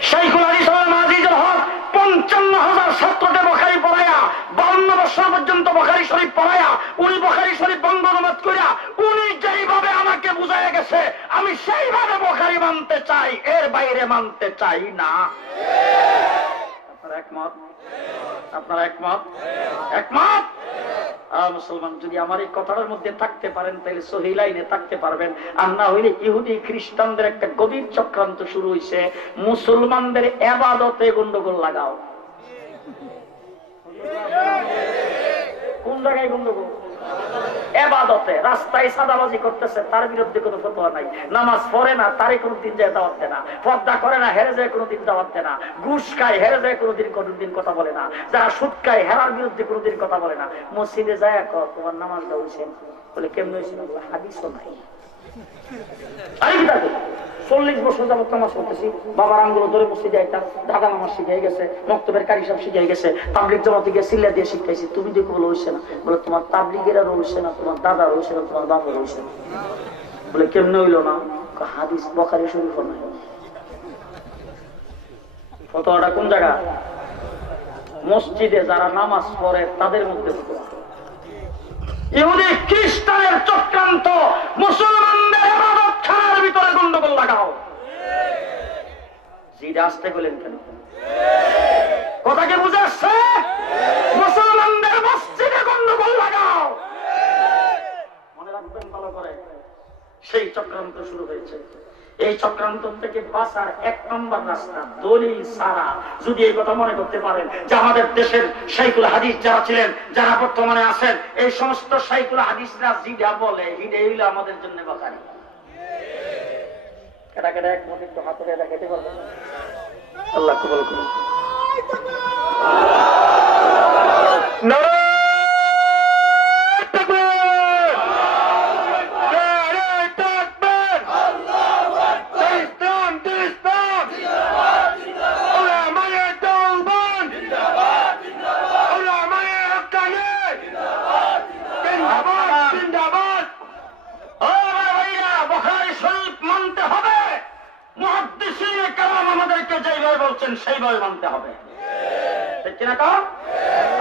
শাইখুল হাদিস আল্লামা আজিজুল হক 55,000 ছাত্রকে বুখারী পড়ায়া 52 বছর পর্যন্ত বুখারী শরীফ পড়ায়া উনি বুখারী শরীফ বঙ্গ অনুবাদ করিয়া উনি যেইভাবে আমাকে বুঝাই গেছে আমি সেইভাবে বুখারী মানতে চাই, এর বাইরে মানতে চাই না। আপনারা একমত? আপনারা একমত? একমত? মুসলমান যদি আমার এই কথাটার মধ্যে থাকতে পারেন তাহলে সহি লাইনে থাকতে পারবেন, আর না হইলে ইহুদি খ্রিস্টানদের একটা গভীর চক্রান্ত শুরু হয়েছে, মুসলমানদের ইবাদতে গন্ডগোল লাগাও। কোন জায়গায় গন্ডগোল? ইবাদতে। রাস্তায় সাদাবাজি করতেছে, তার বিরুদ্ধে কোনো ফতোয়া নাই। নামাজ পড়ে না, তারে কোনদিন যায় দাওয়াত দেয় না। পর্দা করে না, হেরে যায় কোনদিন দাওয়াত দেয় না। ঘুষ খায়, হেরে যায় কোনদিন কথা বলে না। যারা সুদ খায়, হেরার বিরুদ্ধে কোনদিন কথা বলে না। মসজিদে যায় তোমার নামাজ দেওয়া হয়েছে বলে, কেমন হয়েছিল? হাদিসও নাই। 40 বছর যাবত নামাজ পড়তেছি, বাবার আঙ্গুল ধরে মসজিদে আইতাম, দাদা নামাজ শিখাই গেছে, মক্তবের কারি সাহেব শিখাই গেছে, তাবলিগ জামাতে গিয়ে সিল্লা দিয়ে শিখাইছি। তুমি দেখো বলে হইছে না? বলে তোমার তাবলিগেরা রয়েছে না, তোমার দাদা রয়েছে না, তোমার বাবা রয়েছে না। বলে কেমনে হইল না? হাদিস বুখারী শরীফ নাই। ফতোয়াটা কোন জায়গা? মসজিদে যারা নামাজ পড়ে তাদের মধ্যে ফতোয়া। ইহুদি খ্রিস্টানের চক্রান্ত, মুসলমানদের ইবাদত খানার ভিতরে গন্ডগোল লাগাও। জিদা আসতে বলেন কেন? কথা কি বুঝে আসছে? মুসলমানদের মসজিদে গন্ডগোল লাগাও। মনে রাখবেন ভালো করে, সেই চক্রান্ত শুরু হয়েছে। এই চক্রান্ত থেকে বাঁচার 1 নম্বর রাস্তা দলিল ছাড়া। যদি এই কথা মনে করতে পারেন যে আমাদের দেশের শাইখুল হাদিস যারা ছিলেন, যারা বর্তমানে আছেন, এই সমস্ত শাইখুল হাদিসরা জিদা বলে, এটাই হইলো আমাদের জন্য বুখারী। কেটা কেটা এক মিনিট একটু হাতে দেখাতে পারবেন? আল্লাহ কবুল করুন। সেইভাবে মানতে হবে।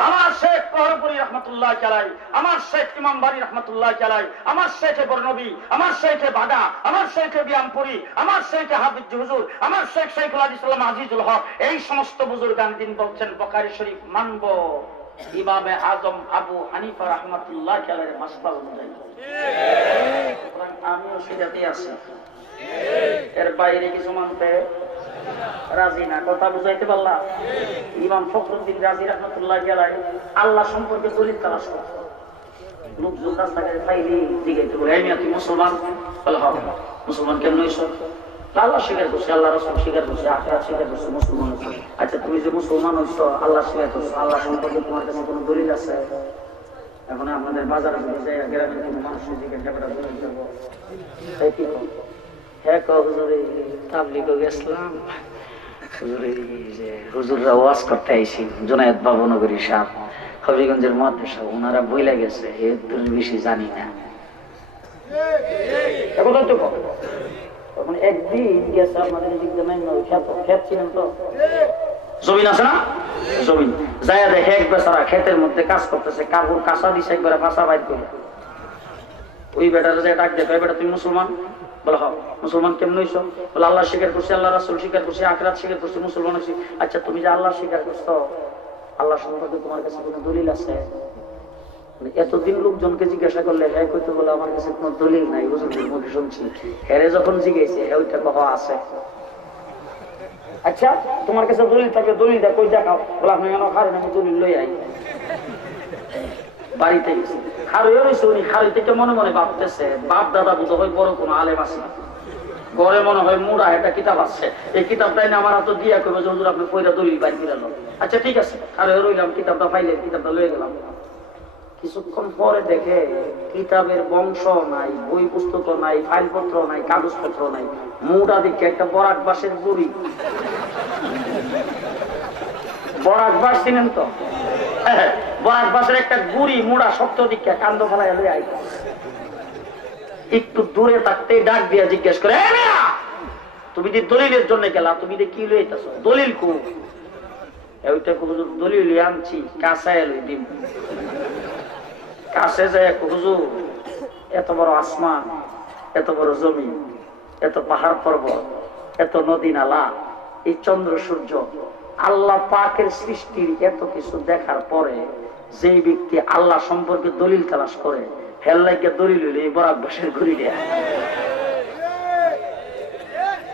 আমার শেখ প্রহরপুরি রহমতুল্লাহ আলাই, আমার শেখ ইমাম বাড়ি রহমতুল্লাহ আলাই, আমার শেখে বরনবী, আমার শেখে বাগা, আমার শেখে বিয়ামপুরি, আমার শেখে হাফিজ হুজুর, আমার শেখ শাইখুল হাদিস আজিজুল হক, এই সমস্ত বুজুর্গান দিন বলছেন বুখারী শরীফ মানব ইমামে আজম আবু হানিফা রহমতুল্লাহ আলাইহির মাসলা অনুযায়ী। আমিও সেটাতেই আছি, এর বাইরে কিছু মানতে রাজি না। কথা বুঝাইতে পারলাম? ইমাম ফখরুদ্দিন রাজি রহমতুল্লাহ আলাইহি আল্লাহ সম্পর্কে দলিল তালাশ করত। লোকজন রাস্তাঘাটে পাইলে জিজ্ঞাসা করে, এই মিয়া তুই মুসলমান? বলে হবে। মুসলমান কেমন হইছ? আল্লাহ স্বীকার করছে, আল্লাহ রাসূল স্বীকার করছে, আখিরাত স্বীকার করছে, মুসলমান হইছ। আচ্ছা তুমি যে মুসলমান হইছ, আল্লাহ স্বীকার করছো, আল্লাহ সম্পর্কে তোমার কাছে কোনো দলিল আছে? এখন আমাদের বাজারে যদি যাই, গ্রামের কোনো মানুষ জিজ্ঞাসা করে দলিল দেবো, তাই কি কম? হ্যাঁ হুজুর তাবলিগে গেছিলাম, হুজুররা ওয়াজ করতে আইছি, জুনায়েদ বাবুনগরী সাহেব, হবিগঞ্জের মাদ্রাসা, ওনারা বইলা গেছে, এর বেশি জানি না। তখন একদিন গেছে আপনাদের ক্ষেত ছিলেন তো, জমিন আছে না, জমিন যায় দেখে এক বেচারা ক্ষেতের মধ্যে কাজ করতেছে, কাপড় কাঁচা দিছে একবারে ফাঁসা বাইর করে। ওই বেটারা যে ডাক দেখো, বেটা তুমি মুসলমান? বলে হ। মুসলমান কেমন হইছ? বলে আল্লাহ স্বীকার করছি, আল্লাহ রাসূল স্বীকার করছি, আখিরাত স্বীকার করছি, মুসলমান হইছি। আচ্ছা তুমি যে আল্লাহ স্বীকার করছো, আল্লাহ সম্পর্কে তোমার কাছে কোনো দলিল আছে? এতদিন লোকজনকে জিজ্ঞাসা করলে হ্যাঁ কইতে বলে আমার কাছে কোনো দলিল নাই, হুজুরদের মুখে শুনছি। হেরে যখন জিজ্ঞেসে হ্যাঁ ওইটা কহ আছে। আচ্ছা তোমার কাছে দলিল থাকে, দলিলটা কই দেখাও। বলে আপনি কেন কারণ আমি দলিল লই আই। বাড়িতে গেছে, খারুয়ে রয়েছে, উনি খারুই থেকে মনে মনে ভাবতেছে বাপ দাদা বুঝো হয় বড় কোনো আলেম আছে, ঘরে মনে হয় মুড়া একটা কিতাব আছে, এই কিতাবটাই না আমার হাতে দিয়া করবে, হুজুর আপনি পয়লা দলিল বাইর করে লো। আচ্ছা ঠিক আছে, খারুয়ে রইলাম, কিতাবটা পাইলে কিতাবটা লয়ে গেলাম। কিছুক্ষণ পরে দেখে কিতাবের বংশ নাই, বই পুস্তক নাই, ফাইলপত্র নাই, কাগজপত্র নাই, মুড়া দিকে একটা বরাক বাঁশের গুড়ি। বরাক বাঁশ চিনেন তো? বরাক বাঁশের একটা গুড়ি মুড়া শক্ত দিকে কান্দ ফেলায় লয়ে আই। একটু দূরে থাকতে ডাক দিয়া জিজ্ঞেস করে, তুমি যে দলিলের জন্য গেলা, তুমি যে কি লইতেছ? দলিল কো? ওইটা হুজুর দলিল আনছি, কাঁচায় লই দিন। কাছে যায় হুজুর, এত বড় আসমান, এত বড় জমি, এত পাহাড় পর্বত, এত নদী নালা, এই চন্দ্র সূর্য, আল্লাহ পাকের সৃষ্টির এত কিছু দেখার পরে যেই ব্যক্তি আল্লাহ সম্পর্কে দলিল তালাশ করে হেল্লাইকে দলিল হইলে এই বরাক বাসের ঘুরি দেয়।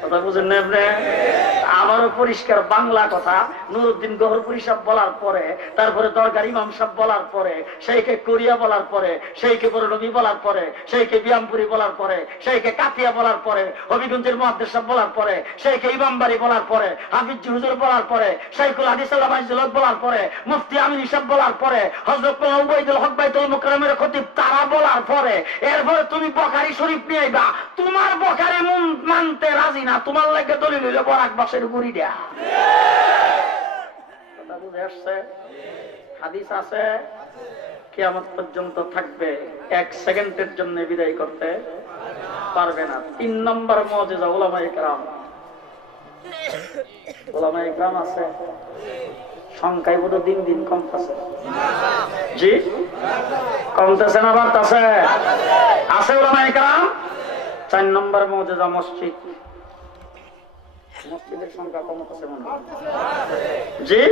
কথা বুঝেন না আপনি? আমারও পরিষ্কার বাংলা কথা নুরুদ্দিন গহরপুরি সাহেব বলার পরে, তারপরে দরগার ইমাম সাহেব বলার পরে, সেইকে কোরিয়া বলার পরে, সেইকে বড়নবী বলার পরে, সেইকে বিয়ামপুরি বলার পরে, সেইকে কাতিয়া বলার পরে, হবিগঞ্জের মুহাদ্দিস সাহেব বলার পরে, সেইকে ইমামবাড়ি বলার পরে, হাফিজ হুজুর বলার পরে, শাইখুল হাদিস আল্লামা ইজলাত বলার পরে, মুফতি আমিন সাহেব বলার পরে, হযরত উবাইদুল হক বাইতুল মুকাররমের খতিব তারা বলার পরে, এরপরে তুমি বুখারী শরীফ নিয়ে আইবা। তোমার বুখারী মানতে রাজি না, তোমার লাগে দলিল হইল বরাক বাসের গুড়ি দেয়া। কথা বুঝে আসছে? হাদিস আছে, কিয়ামত পর্যন্ত থাকবে, 1 সেকেন্ডের জন্য বিদায় করতে পারবে না। 3 নম্বর মুজিজা উলামায়ে কেরাম। উলামায়ে কেরাম আছে, সংখ্যায় বোধ দিন দিন কমতেছে। জি কমতেছে না বাড়তেছে? আছে উলামায়ে কেরাম। 4 নম্বর মুজিজা মসজিদ। মসজিদের সংখ্যা কমতেছে মনে হয়। জি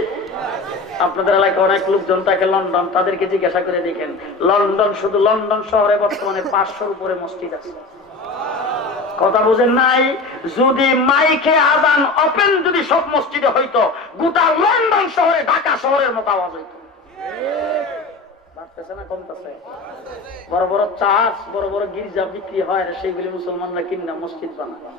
আপনাদের এলাকায় অনেক লোকজন থাকে লন্ডন, তাদেরকে জিজ্ঞাসা করে দেখেন, লন্ডন, শুধু লন্ডন শহরে বর্তমানে 500-র উপরে মসজিদ আছে। কথা বুঝেন নাই? যদি মাইকে আযান ওপেন যদি সব মসজিদে হইতো, গোটা লন্ডন শহরে ঢাকা শহরের মতো আওয়াজ হইতো। বাড়তেছে না কমতেছে? বড় বড় চার্চ, বড় বড় গির্জা বিক্রি হয়, সেইগুলি মুসলমানরা কিনা মসজিদ বানায়।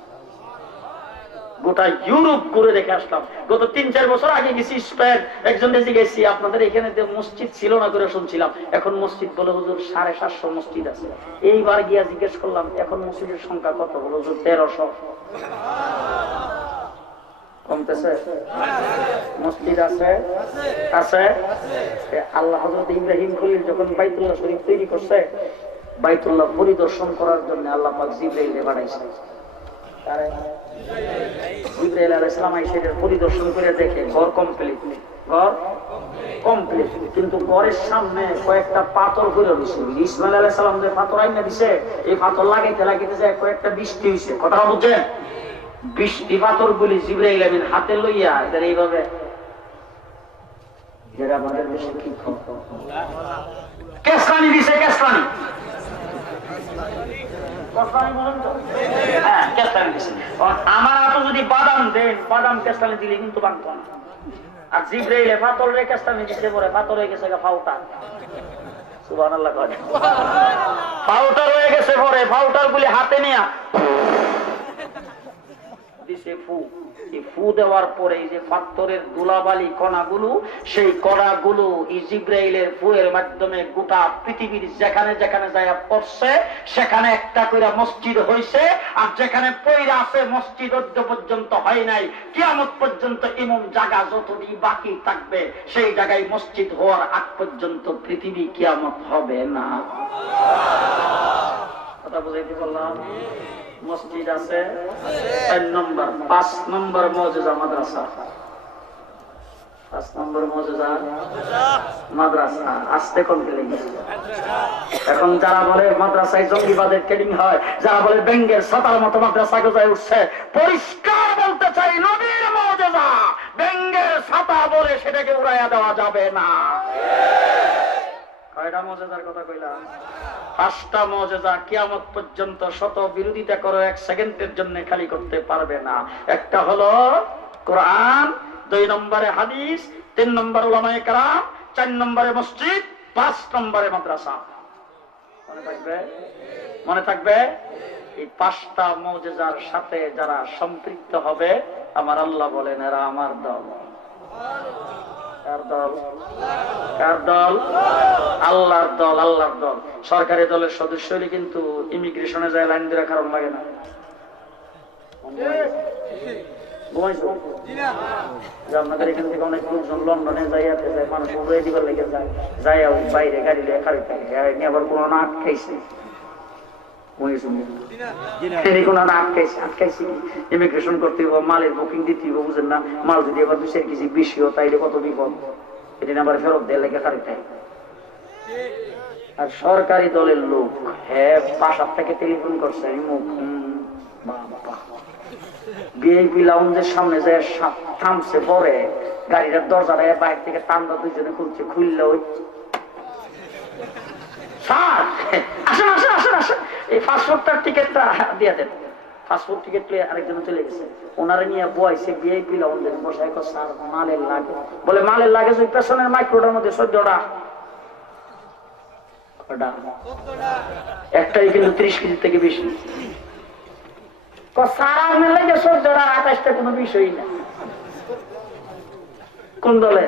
গোটা ইউরোপ ঘুরে দেখে আসলাম। গত 3-4 বছর আগে গেছি স্পেন, একজন দেশে গেছি, আপনাদের এখানে মসজিদ ছিল না করে শুনছিলাম, এখন মসজিদ বলে হুজুর 750 মসজিদ আছে। এইবার গিয়া জিজ্ঞেস করলাম এখন মসজিদের সংখ্যা কত, বলে হুজুর 1300। কমতেছে? মসজিদ আছে আছে। আল্লাহ হযরত ইব্রাহিম খলিল যখন বাইতুল্লাহ শরীফ তৈরি করছে, বাইতুল্লাহ পরিদর্শন করার জন্য আল্লাহ পাক জিবরাইলকে পাঠাইছে। জিবরাইল আলাইহিস সালাম এসে পরিদর্শন করে দেখে ঘর কমপ্লিট, ঘর কমপ্লিট, কিন্তু ঘরের সামনে কয়েকটা পাথর করে রয়েছে। ইসমাইল আলাইহিস সালাম যে পাথর আইনা দিছে, এই পাথর লাগাইতে লাগাইতে যায় কয়েকটা বৃষ্টি হয়েছে। কথা বুঝছেন? বৃষ্টি পাথর গুলি জিবরাইল আমিন হাতে লইয়া এদের এইভাবে, যেটা আমাদের দেশে কি কেসলানি দিছে, কেসলানি আমার হাতে যদি বাদাম দেন, বাদাম কেসলানি দিলে কিন্তু বাঁধত না। আর জিবরাইলে পাথর রে কেসলানি দিতে পরে পাথর হয়ে গেছে ফাউটা। সুবহানাল্লাহ কয়, ফাউটার হয়ে গেছে পরে ফাউটার গুলি হাতে নিয়া দিছে ফু। ফু দেওয়ার পরে এই যে পাথরের ধুলাবালি কণাগুলো, সেই কণাগুলো জিবরাইলের ফুয়ের মাধ্যমে গোটা পৃথিবীর যেখানে যেখানে যায় পড়ছে, সেখানে একটা করে মসজিদ হয়েছে। আর যেখানে পয়রা আছে মসজিদ অদ্য পর্যন্ত হয় নাই, কিয়ামত পর্যন্ত এমন জায়গা যতদিন বাকি থাকবে, সেই জায়গায় মসজিদ হওয়ার আগ পর্যন্ত পৃথিবী কিয়ামত হবে না। কথা বুঝাইতে বললাম? মসজিদ আছে 4 নম্বর। 5 নম্বর মুজিজা মাদ্রাসা। 5 নম্বর মুজিজা মাদ্রাসা। আসতে কোন ট্রেনিং? এখন যারা বলে মাদ্রাসায় জঙ্গিবাদের ট্রেনিং হয়, যারা বলে ব্যাঙ্গের ছাতার মতো মাদ্রাসা গজায় উঠছে, পরিষ্কার বলতে চাই, নবীর মুজিজা ব্যাঙ্গের ছাতা বলে সেটাকে উড়াইয়া দেওয়া যাবে না। কয়টা মুজিজার কথা কইলাম? 5টা মুজিজা। কিয়ামত পর্যন্ত শত বিরোধিতা করো, 1 সেকেন্ডের জন্য খালি করতে পারবে না। একটা হলো কোরআন, 2 নম্বরে হাদিস, 3 নম্বর উলামায়ে কেরাম, 4 নম্বরে মসজিদ, 5 নম্বরে মাদ্রাসা। মনে থাকবে? মনে থাকবে? এই 5টা মুজিজার সাথে যারা সম্পৃক্ত হবে, আমার আল্লাহ বলেন এরা আমার দল। কার দল? কার দল? আল্লাহর দল। আল্লাহর দল। সরকারি দলের সদস্য হলে কিন্তু ইমিগ্রেশনে যায় লাইন ধরে কারণ লাগে না। আপনাদের এখান থেকে অনেক লোকজন লন্ডনে যাইয়াতে যায়, মানুষ উড়ে দিবার লেগে যায়, যাই বাইরে গাড়ি লিয়ে খালি থাকে, আবার কোনো না আটকাইছে, ইমিগ্রেশন করতে মালের বুকিং দিতে বুঝেন না, মাল যদি আবার 2-4 কেজি বেশিও তাইলে কত বিপদ, এটা আবার ফেরত দেয় লেগে খালি থাকে। আর সরকারি দলের লোক, হ্যাঁ বাসার থেকে টেলিফোন করছে, ভিআইপি লাউঞ্জের সামনে যে থামছে, পরে গাড়িটার দরজাটা বাইরে থেকে টান্দা দুইজনে খুলছে, খুললে ওই স্যার আসেন আসেন আসেন আসেন, এই পাসপোর্টটার টিকিটটা দিয়ে দেন। পাসপোর্ট টিকিট পেয়ে আরেকজন চলে গেছে, ওনারা নিয়ে বয়সে ভিআইপি লাউঞ্জের বসায়, স্যার মালের লাগে। বলে মালের লাগে ওই পেছনের মাইক্রোটার মধ্যে 14টা, একটাই কিন্তু 30 কেজি থেকে বেশি। সারা লাগে 14টা 28টা কোনো বিষয়ই না। কোন দলে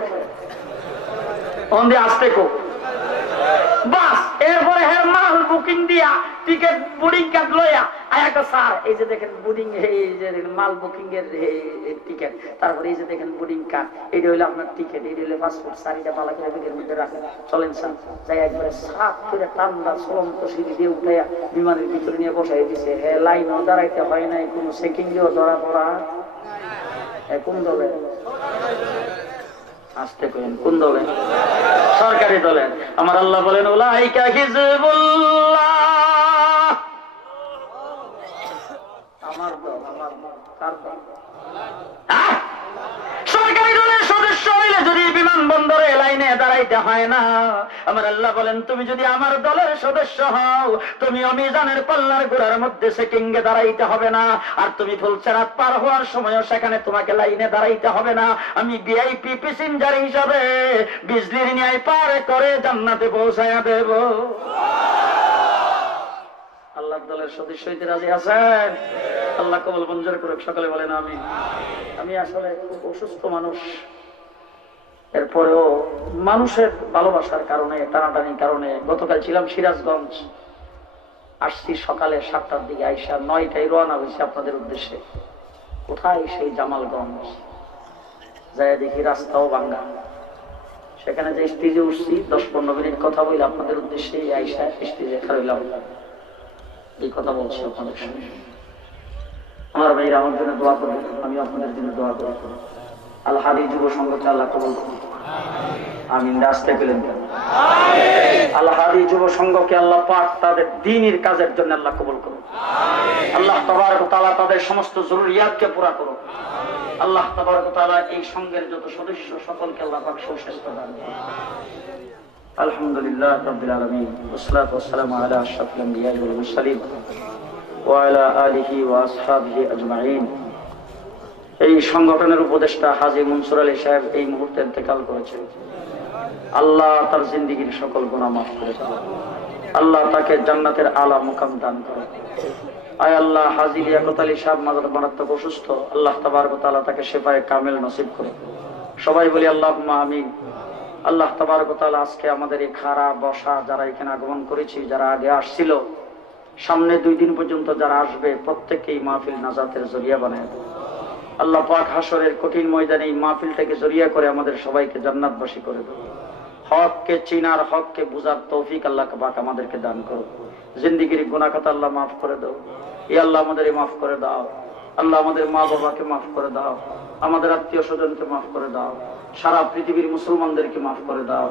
আসতে কো বাস, এরপরে হের মাল বুকিং দিয়া টিকিট বোর্ডিং কার্ড লইয়া আয়াকে স্যার এই যে দেখেন বোর্ডিং, এই যে মাল বুকিং এর টিকিট, তারপরে এই যে দেখেন বোর্ডিং কার্ড, এটা হইলো আপনার টিকিট, এটা হইলো পাসপোর্ট, স্যার এটা পালা করে ব্যাগের মধ্যে রাখেন, চলেন স্যার। যাই একবারে সাত করে টান্দা চলন্ত সিঁড়ি দিয়ে উঠাইয়া বিমানের ভিতরে নিয়ে বসাই দিছে। হ্যাঁ, লাইনও দাঁড়াইতে হয় নাই, কোনো চেকিং দিয়েও ধরা পড়া। কোন দলে আসতে করেন? কোন দলে? সরকারি দলে। আমার আল্লাহ বলেন উলাইকা হিজবুল্লাহ, আমার দল, আমার দল। কার দল? সরকারি দলের সদস্য হইলে যদি বিমানবন্দরে লাইনে দাঁড়াইতে হয় না, আমার আল্লাহ বলেন তুমি যদি আমার দলের সদস্য হও, তুমি মিজানের পাল্লার গোড়ার মধ্যে চেকিংয়ে দাঁড়াইতে হবে না, আর তুমি ফুলসেরাত পার হওয়ার সময়ও সেখানে তোমাকে লাইনে দাঁড়াইতে হবে না। আমি ভিআইপি প্যাসেঞ্জার হিসাবে বিজলির ন্যায় পার করে জান্নাতে পৌঁছায়া দেব। আল্লাহ দলের সদস্য হইতে রাজি আছেন? আল্লাহ কবুল মঞ্জুর করুক, সকলে বলেন আমিন। আমি আসলে খুব অসুস্থ মানুষ, এরপরেও মানুষের ভালোবাসার কারণে, টানাটানির কারণে গতকাল ছিলাম সিরাজগঞ্জ, আসছি সকালে 7টার দিকে, আইসা 9টায় রওনা হয়েছে আপনাদের উদ্দেশ্যে। কোথায়? সেই জামালগঞ্জ। যাই দেখি রাস্তাও ভাঙ্গা, সেখানে যে স্টেজে উঠছি 10-15 মিনিট কথা বলে আপনাদের উদ্দেশ্যে আইসা স্টেজে খাইলাম, এই কথা বলছি আপনাদের সঙ্গে। আমার ভাইরা আমার জন্য দোয়া করবেন, আমি আপনাদের জন্য দোয়া করব। আল হাদি যুব সংঘকে আল্লাহ কবুল করুন, আমিন। রাস্তায় পেলেন কেন? আল হাদি যুব সংঘকে আল্লাহ পাক তাদের দ্বীনের কাজের জন্য আল্লাহ কবুল করুন। আল্লাহ তাবারক ওয়া তাআলা তাদের সমস্ত জরুরিয়াতকে পুরা করুন। আল্লাহ তাবারক ওয়া তাআলা এই সংঘের যত সদস্য সকলকে আল্লাহ পাক সুস্বাস্থ্য দান করুন। আলহামদুলিল্লাহ রাব্বিল আলামিন, ওয়াসসালাতু ওয়াসসালামু আলা আশরাফিল আমবিয়া ওয়াল মুরসালিন ওয়া আলা আলিহি ওয়া আসহাবিহি আজমাইন। এই সংগঠনের উপদেষ্টা হাজী মনসুর আলী সাহেব এই মুহূর্তে ইন্তেকাল করেছেন। আল্লাহ তার জিন্দেগীর সকল গুনাহ মাফ করে দেন, আল্লাহ তাকে জান্নাতের আলা মুকাম দান করেন। আয় আল্লাহ, হাজী লিয়াকত আলী সাহেব মারাত্মক অসুস্থ, আল্লাহ তাবারক ওয়া তাআলা তাকে শিফায়ে কামিল নসিব করুন। সবাই বলি আল্লাহুম্মা আমিন। আল্লাহ তাবারক ওয়া তাআলা আজকে আমাদের এই খাড়া বসা যারা এখানে আগমন করেছি, যারা আগে আসছিল, সামনে 2 দিন পর্যন্ত যারা আসবে, প্রত্যেককেই মাহফিল নাজাতের জরিয়া বানায় দেন। আল্লাহ পাক হাসরের কঠিন ময়দানে এই মাহফিলটাকে জরিয়া করে আমাদের সবাইকে জান্নাতবাসী করে দেন। হককে চিনার, হককে বুঝার তৌফিক আল্লাহ পাক আমাদেরকে দান করো। জিন্দেগীর গুনাহ খাতা আল্লাহ মাফ করে দাও। ইয়া আল্লাহ আমাদের মাফ করে দাও। আল্লাহ আমাদের মা বাবাকে মাফ করে দাও, আমাদের আত্মীয় স্বজনকে মাফ করে দাও, সারা পৃথিবীর মুসলমানদেরকে মাফ করে দাও,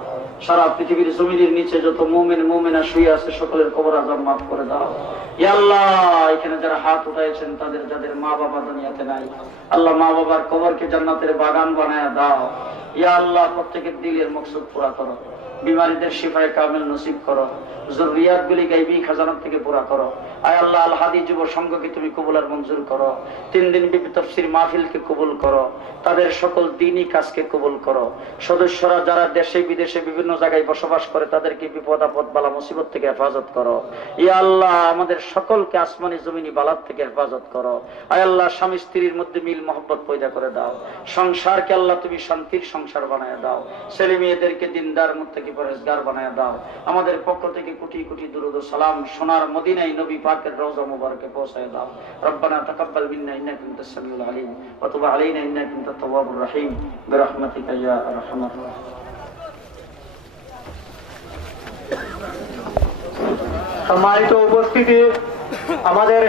সারা পৃথিবীর জমিনের নিচে যত মুমিন মুমিনা শুয়ে আছে সকলের কবর আযাব মাফ করে দাও। ইয়া আল্লাহ, এখানে যারা হাত উঠাইছেন তাদের যাদের মা বাবা দুনিয়াতে নাই, আল্লাহ মা বাবার কবরকে জান্নাতের বাগান বানায়া দাও। ইয়া আল্লাহ, প্রত্যেকের দিলের মকসুদ পুরা করো, বিমারীদের শিফায়ে কামিল নসিব করো, যুররিয়াত গুলি গায়বী খাজানা থেকে পুরা করো। আয় আল্লাহ, আল হাদি যুব সংঘকে তুমি কবুল আর মঞ্জুর করো। 3 দিন ব্যাপী তাফসীর মাহফিলকে কবুল করো, তাদের সকল দ্বীনি কাজকে কবুল করো। সদস্যরা যারা দেশে বিদেশে বিভিন্ন জায়গায় বসবাস করে তাদেরকে বিপদ আপদ বালা মুসিবত থেকে হেফাজত করো। ইয়া আল্লাহ, আমাদের সকলকে আসমানি জমিনি বালাত থেকে হেফাজত করো। আয় আল্লাহ, স্বামী স্ত্রীর মধ্যে মিল মহব্বত পয়দা করে দাও। সংসারকে আল্লাহ তুমি শান্তির সংসার বানায় দাও। ছেলে মেয়েদেরকে দিনদার মুত্তাকি পরহেজগার বানায় দাও। আমাদের পক্ষ থেকে কোটি কোটি দুরূদ ও সালাম সোনার মদিনায় নবী পাকের রওজা মুবারকে পৌঁছায় দাও। রব্বানা তাকাব্বাল মিন্না ইন্নাকা আনতাস সামিউল আলিম ওয়া তুব আলাইনা ইন্নাকা আনতাত তাওয়াবুর রহিম বিরহমাতিকা ইয়া আরহামার রাহিমিন। সম্মানিত উপস্থিতি, আমাদের